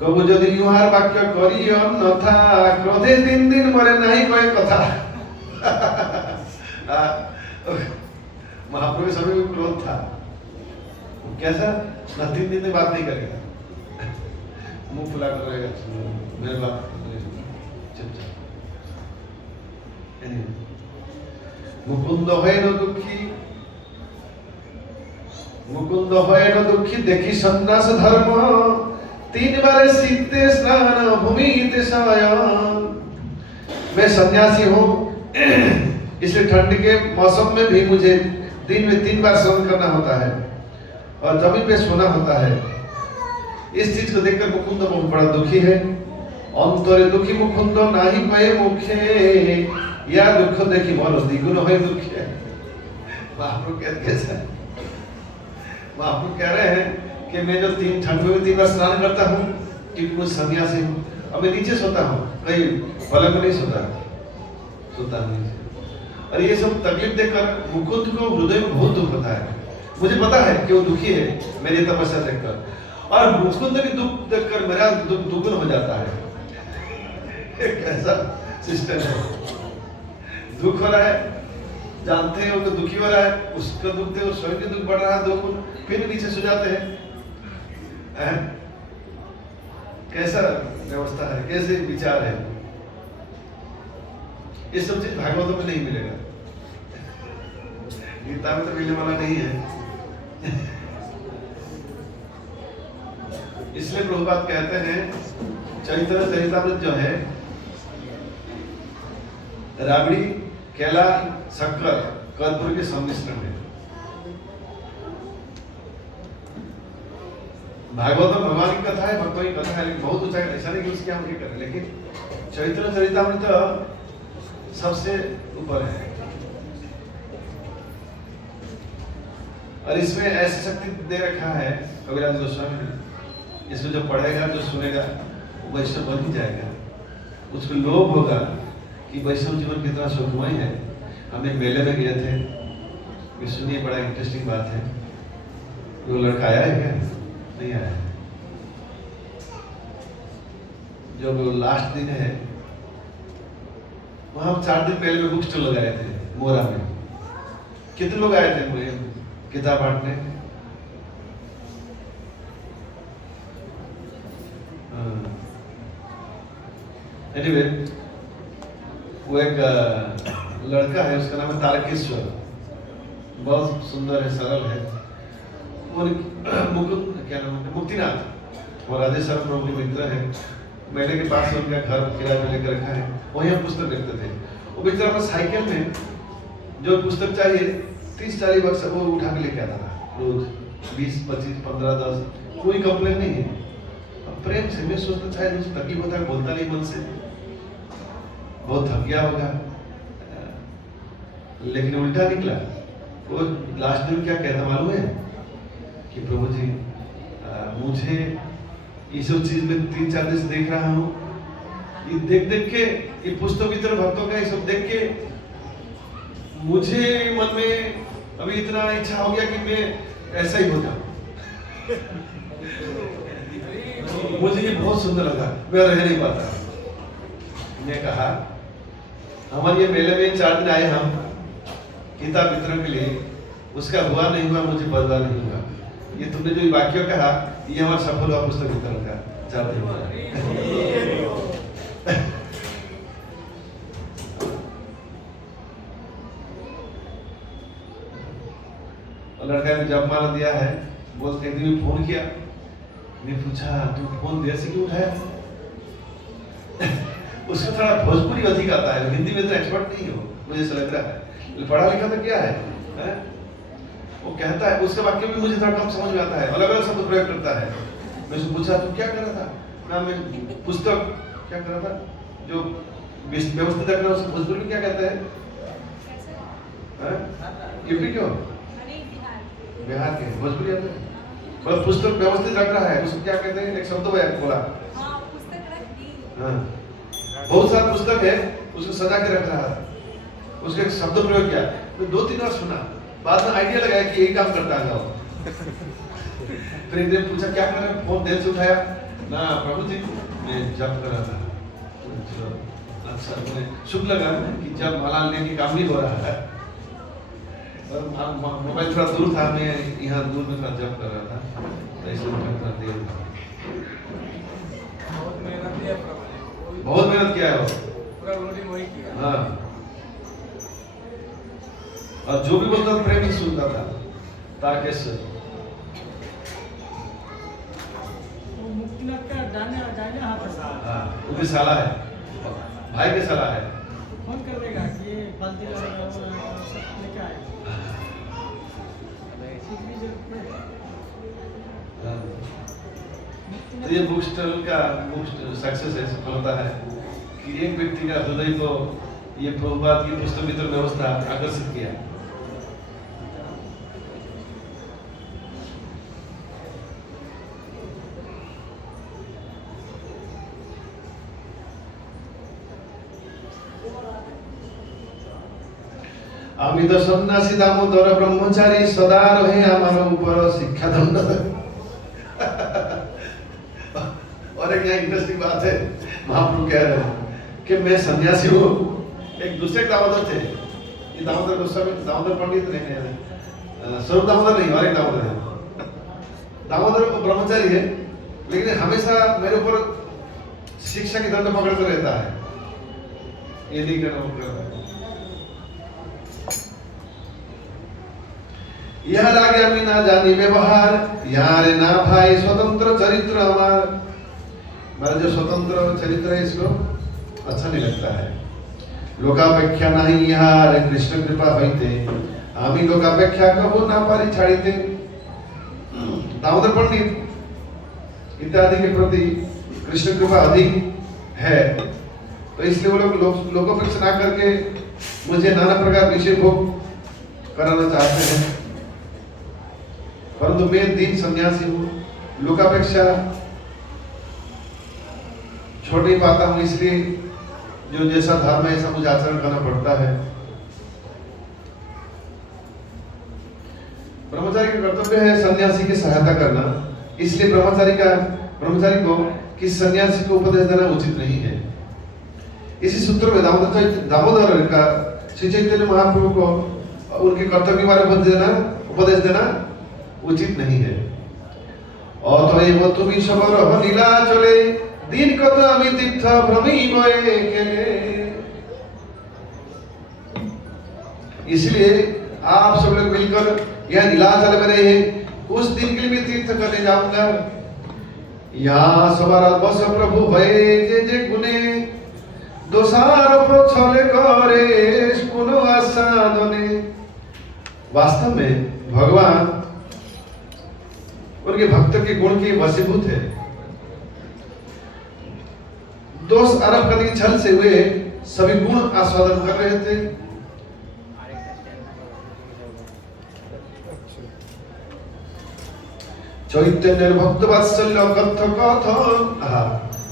कबू यदि युहार वाक्य करी न था, क्रोधे दिन दिन मरे नहीं कोई कथा। महाप्रभु के समय में क्रोध था, कैसा ना 3 दिन में बात नहीं करेगा, मुंह फुला कर रहेगा, मेरे बात चुपचाप। मुकुंद है न दुखी मुकुंद होए न दुखी देखी सन्यास धर्म, 3 बार सीते स्नान भूमि शयन। मैं सन्यासी हूँ, इसलिए ठंड के मौसम में भी मुझे दिन में 3 बार स्नान करना होता है और जमीन पे सोना होता है। इस चीज को देखकर मुकुंद बहुत बड़ा दुखी है। अंतरे दुखी मुकुंद नाही कहे मुखे, या दुख देखी मन द्विगुण होए दुखे। महाप्रभु कह रहे हैं कि मैं जो 3 ठंड में 3 बार स्नान करता हूँ क्योंकि मैं सन्यासी हूँ, और मैं नीचे सोता हूँ, कहीं पलंग में नहीं सोता नहीं। और ये सब तकलीफ देखकर मुकुंद को हृदय में बहुत दुख होता है। मुझे पता है कि वो दुखी है मेरी तपस्या देखकर, और मुकुंद की दुख देखकर मेरा दुख दुगुन हो जाता है। कैसा सिस्टम है, दुख हो रहा है, जानते हो कि दुखी हो रहा है, उसका दुख दे, स्वयं के दुख बढ़ रहा है 2 गुण, फिर नीचे सो जाते हैं। कैसा व्यवस्था है, कैसे विचार है। ये सब चीज भागवत में नहीं मिलेगा, गीता में तो मिलने वाला नहीं है। इसलिए प्रभुपाद कहते हैं चैतन्य चरितामृत जो है राबड़ी, केला, शक्कर, कर्पूर के सम्मिश्रण है। भागवत में भगवान की कथा है, भक्तों की कथा है, लेकिन बहुत ऊंचा, ऐसा नहीं कि उसकी हम ये करें, लेकिन चैतन्य चरितामृत सबसे ऊपर है। और इसमें ऐसी शक्ति दे रखा है कबीरदास गोस्वामी ने, इसमें जो पढ़ेगा, जो सुनेगा, वो वैष्णव बन ही जाएगा। उसको लोभ होगा कि वैष्णव जीवन कितना सुखमय है। हम एक मेले में गए थे, सुनिए बड़ा इंटरेस्टिंग बात है। वो लड़का आया है क्या? नहीं आया। जो लास्ट दिन है, वहां हम 4 दिन पहले में बुक स्टॉल लगाए थे मोरा में। कितने लोग आए थे मुझे किताब बांटने? एनीवे, वो एक लड़का है, उसका नाम है तारकेश्वर, बहुत सुंदर है, सरल है। वो मुकुंद क्या नाम है, मुक्तिनाथ, और राधेश्वर प्रभु के मित्र है। मेले के पास उनका घर किराए पे लेकर रखा है, वहीं हम पुस्तक देखते थे। वो बेचारा अपना साइकिल में जो पुस्तक चाहिए 30-40 बक्स वो उठा के लेके आता था रोज, 20, 25, 15, 10, कोई कंप्लेन नहीं है। अब प्रेम से मैं सोचता शायद मुझे तकलीफ होता है, बोलता नहीं मन से, बहुत थक गया होगा, लेकिन उल्टा निकला। वो लास्ट दिन क्या कहता मालूम है कि प्रभु जी मुझे ये सब चीज में 3-4 दिन से देख रहा हूँ, ये देख के, ये पुस्तक की तरफ भक्तों का ये सब देख के मुझे मन में अभी इतना इच्छा हो गया कि मैं ऐसा ही हो जाऊं। मुझे ये बहुत सुंदर लगा, मैं रह नहीं पाता। मैं कहा हमारे ये मेले में 4 दिन आए हम किताब वितरण के लिए, उसका हुआ नहीं हुआ, मुझे बदला नहीं हुआ। ये तुमने जो वाक्य कहा, ये हमारा सफल हुआ पुस्तक वितरण का 4 दिन बाद। लड़का ने जब माला दिया है, बोलते एक दिन फोन किया, मैं पूछा तू फोन देर से क्यों उठाया? उसको थोड़ा भोजपुरी अधिक आता है, हिंदी में तो एक्सपर्ट नहीं हो, मुझे ऐसा लग रहा है। पढ़ा लिखा तो क्या है? वो कहता है, उसके वाक्य भी मुझे थोड़ा कम समझ में आता है, अलग अलग शब्द प्रयोग करता है। मैं उसको पूछा तू क्या कर रहा था? ना मैं पुस्तक क्या कर रहा था, जो व्यवस्थित रखना, उसको भोजपुरी में क्या कहते हैं? यूपी क्यों? बिहार के भोजपुरी आते हैं। बस पुस्तक व्यवस्थित रख रहा है, उसको क्या कहते हैं? एक शब्द बोला, बहुत सारा पुस्तक है, उसको सजा के रख रहा है, उसके एक शब्द प्रयोग किया। मैं 2-3 बार सुना, बाद में आइडिया लगाया कि यही काम करता है। फिर एक दिन पूछा क्या कर रहे हैं, फोन देर से उठाया ना? प्रभु जी मैं जप कर रहा था। अच्छा, मुझे शुभ लगा कि जब माला लेने काम नहीं हो रहा है, मोबाइल थोड़ा दूर था, मैं यहाँ दूर में थोड़ा जप कर रहा था, तो इसलिए थोड़ा देर था। बहुत मेहनत किया है वो। हाँ, और जो भी बोलता था प्रेम ही सुनता था। तारकेश्वर गोपीनाथ का दाहिने दाहिने हाथ है साहब। हाँ, वो भी साला है, भाई के साला है। फोन कर देगा कि ये बाल्टी लाएगा वो लाएगा, सब लेके आएगा। तो ये बुक स्टॉल का सक्सेस है, सफलता है कि एक व्यक्ति का हृदय को ये प्रभुपाद की पुस्तक वितरण व्यवस्था आकर्षित किया। আমি তো সন্ন্যাসী দামোদর ব্রহ্মচারী সদা রহে আমার উপর शिक्षा दंड। और एक यहाँ इंटरेस्टिंग बात है, महाप्रभु कह रहे हैं कि मैं सन्यासी हूँ। एक दूसरे दामोदर थे, ये दामोदर गोस्वामी, दामोदर पंडित नहीं है, स्वरूप दामोदर नहीं, और एक दामोदर है। दामोदर ब्रह्मचारी है, लेकिन हमेशा मेरे ऊपर शिक्षा की दंड पकड़ते रहता है, ये नहीं करना वो करना है। यह लागे আমি না জানি व्यवहार, यार ना भाई स्वतंत्र चरित्र हमारा जो स्वतंत्र चरित्र है इसको अच्छा नहीं लगता है। लोकापेक्षा नहीं यार कृष्ण कृपा होइते, आमी लोकापेक्षा कबो ना पारी छाड़ीते। दामोदर पंडित इत्यादि के प्रति कृष्ण कृपा अधिक है, तो इसलिए वो लोग लोकापेक्षा ना करके मुझे नाना प्रकार विषय भोग कराना चाहते हैं। परंतु मैं दीन सन्यासी हूँ, लोकापेक्षा छोड़ नहीं पाता हूँ, इसलिए जो जैसा धर्म है ऐसा मुझे आचरण करना पड़ता है। ब्रह्मचारी का कर्तव्य है सन्यासी की सहायता करना, इसलिए ब्रह्मचारी को किसी सन्यासी को उपदेश देना उचित नहीं है। इसी सूत्र में दामोदर का श्री चैतन्य महाप्रभु को उनके कर्तव्य के बारे में उपदेश देना उचित नहीं है। অতএব তুমি সবর লীলা চলে दिन कत আমি तीर्थ भ्रमी बये केले। इसलिए आप सब लोग मिलकर यह नीलाचल में रहे, कुछ दिन के लिए मैं तीर्थ करने जाऊंगा। यहाँ सवार बस प्रभु भये जे जे गुने दोषारोप छले करे कोनो आशा दने। वास्तव में भगवान उनके भक्त के गुण के वशीभूत है। दोष आरोप करने के छल से वे सभी गुण आस्वादन कर रहे थे। चैतन्य भक्त वात्सल्य कथ कथन,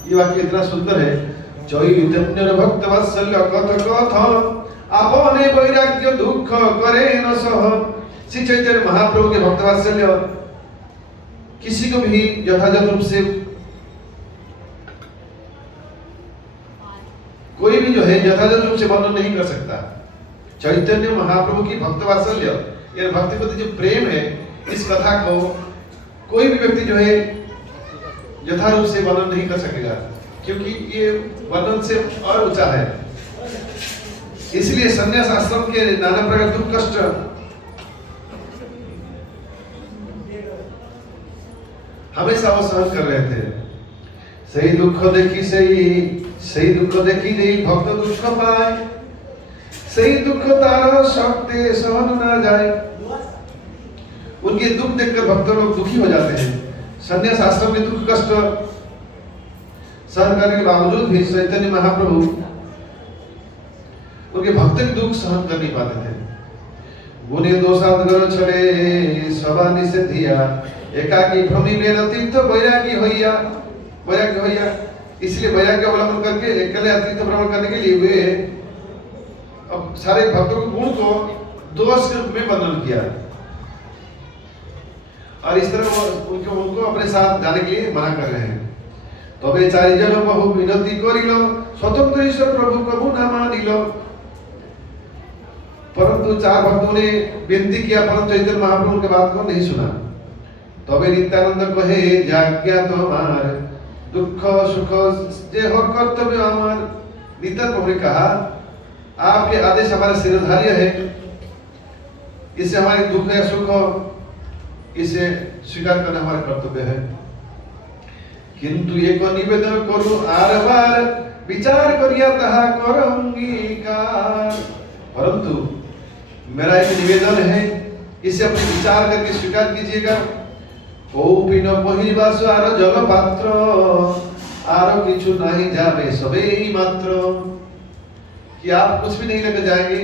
ये वाक्य इतना सुंदर है। चैतन्य भक्त वात्सल्य कथ कथन आपने वैराग्य दुख करे न सहन। श्री चैतन्य महाप्रभु के भक्त वात्सल्य किसी को भी यथायथ रूप से कोई भी जो है यथायथ रूप से वर्णन नहीं कर सकता। चैतन्य महाप्रभु की भक्त वात्सल्य या भक्ति प्रति जो प्रेम है, इस कथा को कोई भी व्यक्ति जो है यथारूप से वर्णन नहीं कर सकेगा, क्योंकि ये वर्णन से और ऊंचा है। इसलिए संन्यास आश्रम के नाना प्रकार दुख कष्ट हमेशा वो सहन कर रहे थे। सही दुख देखी सही दुख देखी नहीं भक्त दुख पाए, सही दुख तारा शक्ति सहन ना जाए। उनके दुख देखकर भक्त लोग दुखी हो जाते हैं। संन्यास आश्रम में दुख कष्ट सहन करने के बावजूद भी चैतन्य महाप्रभु उनके भक्त के दुख सहन कर नहीं पाते थे। गुणे दोषादगर छले सभा निषेधिया, एकाकी भ्रमी मेरा तीर्थ वैरागी होइया। इसलिए वैराग्य अवलंबन करके अकेले तीर्थ भ्रमण करने के लिए वे अब सारे भक्तों के गुण को दोष के रूप में वर्णन किया, और इस तरह उनको अपने साथ जाने के लिए मना कर रहे हैं। तबे चारि जन बहु विनती करिलो, स्वतंत्र ईश्वर प्रभु कबू न मानिलो। परंतु चार भक्तों ने विनती किया, परंतु चैतन्य महाप्रभु उनके बात को नहीं सुना। तबे नित्यानंद कहे जाज्ञा तुम्हार दुख सुख जे हो कर्तव्य हमार। नित्यानंद प्रभु ने कहा आपके आदेश हमारा शिरोधार्य है, इससे हमारे दुख या सुख इसे स्वीकार करना हमारा कर्तव्य है। किंतु एक निवेदन करू आर बार विचार करिया तहा कर अंगीकार। परंतु मेरा एक निवेदन है, इसे अपने विचार करके स्वीकार कीजिएगा। कौपिन पहिबा आर जल पात्र आर किछु नहीं जावे सबे ही मात्र। कि आप कुछ भी नहीं लेकर जाएंगे,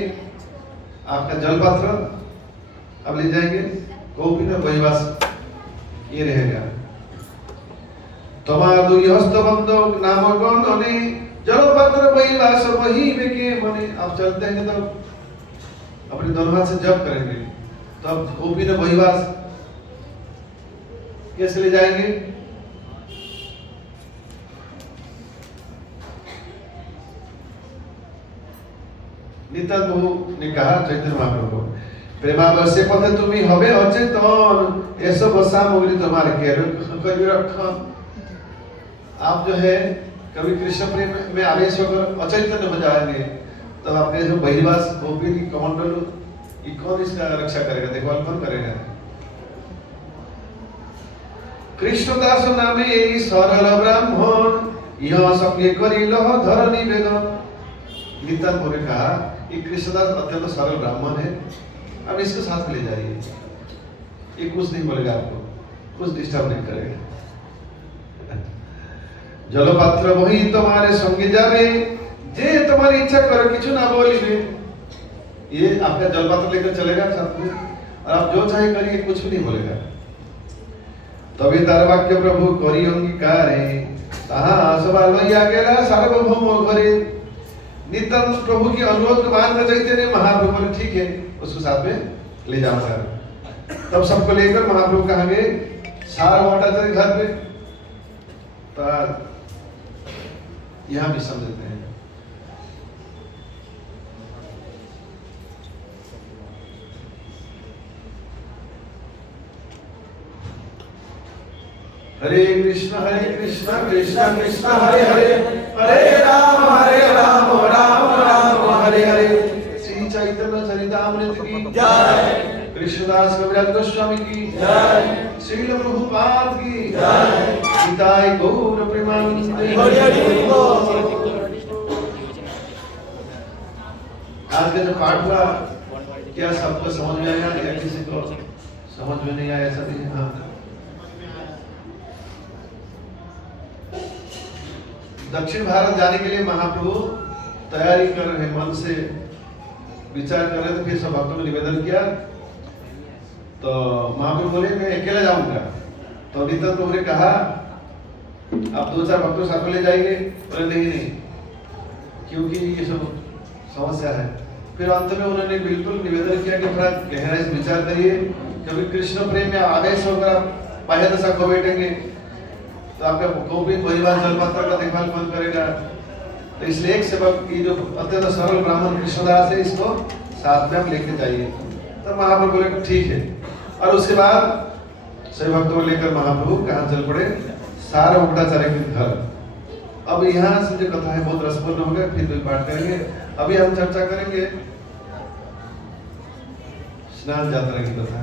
आपका जल पात्र अब ले जाएंगे, कौपिन पहिबा ये रहेगा। तुम्हारा दुई हस्त बंदो नाम गणने जल पात्र पहिबा वही बेके मने। आप चलते हैं तो अपने दोनों हाथ से जप करेंगे, तो अब कौपिन पहिबा कैसे ले जाएंगे? नित्यानंद प्रभु ने कहा चैतन्य महाप्रभु को, प्रेमावश्य पद तुम्हें हबे अचेतन ऐसा सामग्री तुम्हारे कभी रख। आप जो है कभी कृष्ण प्रेम में आवेश होकर अचैतन्य हो जाएंगे, तब आपके जो बहिर्वास गोपी की कमंडल ये कौन इसका रक्षा करेगा, देखभाल कौन करेगा? कृष्णदास नामे यही सरल ब्राह्मण यह संगे करी लह धर निवेदन। नित्यानंद ने कहा कि कृष्णदास अत्यंत सरल ब्राह्मण है, अब इसके साथ ले जाइए, ये कुछ नहीं बोलेगा, आपको कुछ डिस्टर्ब नहीं करेगा। जल पात्र वही तुम्हारे संगे जावे जे तुम्हारी इच्छा करो किछु ना बोलिबे। ये आपका जल पात्र लेकर चलेगा साथ में, और आप जो चाहे करिए, कुछ भी नहीं बोलेगा। तबे तार वाक्य प्रभु करी अंगीकारे ताहा सभा लइया गेला सार्वभौम घरे। नित्यानंद प्रभु की अनुरोध को मानकर चैतन्य महाप्रभु ने ठीक है उसको साथ में ले जाऊंगा। तब सबको लेकर महाप्रभु कहाँ गए? सार भट्टाचार्य घर पे। तो यहाँ भी समझते हैं, हरे कृष्ण कृष्ण कृष्ण हरे हरे, हरे राम राम राम हरे हरे। श्री चैतन्य चरितामृत की जय, कृष्णदास कविराज गोस्वामी की जय, श्रील प्रभुपाद की जय, निताय गौर प्रेमानंद। आज का जो पाठ हुआ, क्या सबको समझ में आया या किसी को समझ में नहीं आया? ऐसा भी हाँ, दक्षिण भारत जाने के लिए महाप्रभु तैयारी कर रहे, मन से विचार कर रहे थे। फिर सब भक्तों ने निवेदन किया, तो महाप्रभु बोले मैं अकेला जाऊंगा। तो नित्यानंद प्रभु ने कहा आप 2-4 भक्तों साथ में ले जाएंगे? बोले नहीं, क्योंकि ये सब समस्या है। फिर अंत में उन्होंने बिल्कुल निवेदन किया कि थोड़ा गहराई से विचार करिए, कभी कृष्ण प्रेम में आवेश होकर आप बाह्य दशा खो बैठेंगे तो आपका कौपिन परिवार जल पात्र का देखभाल कौन करेगा? तो इसलिए एक सेवक की जो अत्यंत सरल ब्राह्मण कृष्णदास है, इसको साथ में आप लेके जाइए। तो महाप्रभु बोले ठीक है। और उसके बाद सभी भक्तों को लेकर महाप्रभु कहाँ चल पड़े? सार भट्टाचार्य के घर। अब यहाँ से जो कथा है बहुत रसपूर्ण हो गया, फिर कोई पाठ करेंगे। अभी हम चर्चा करेंगे स्नान यात्रा की कथा।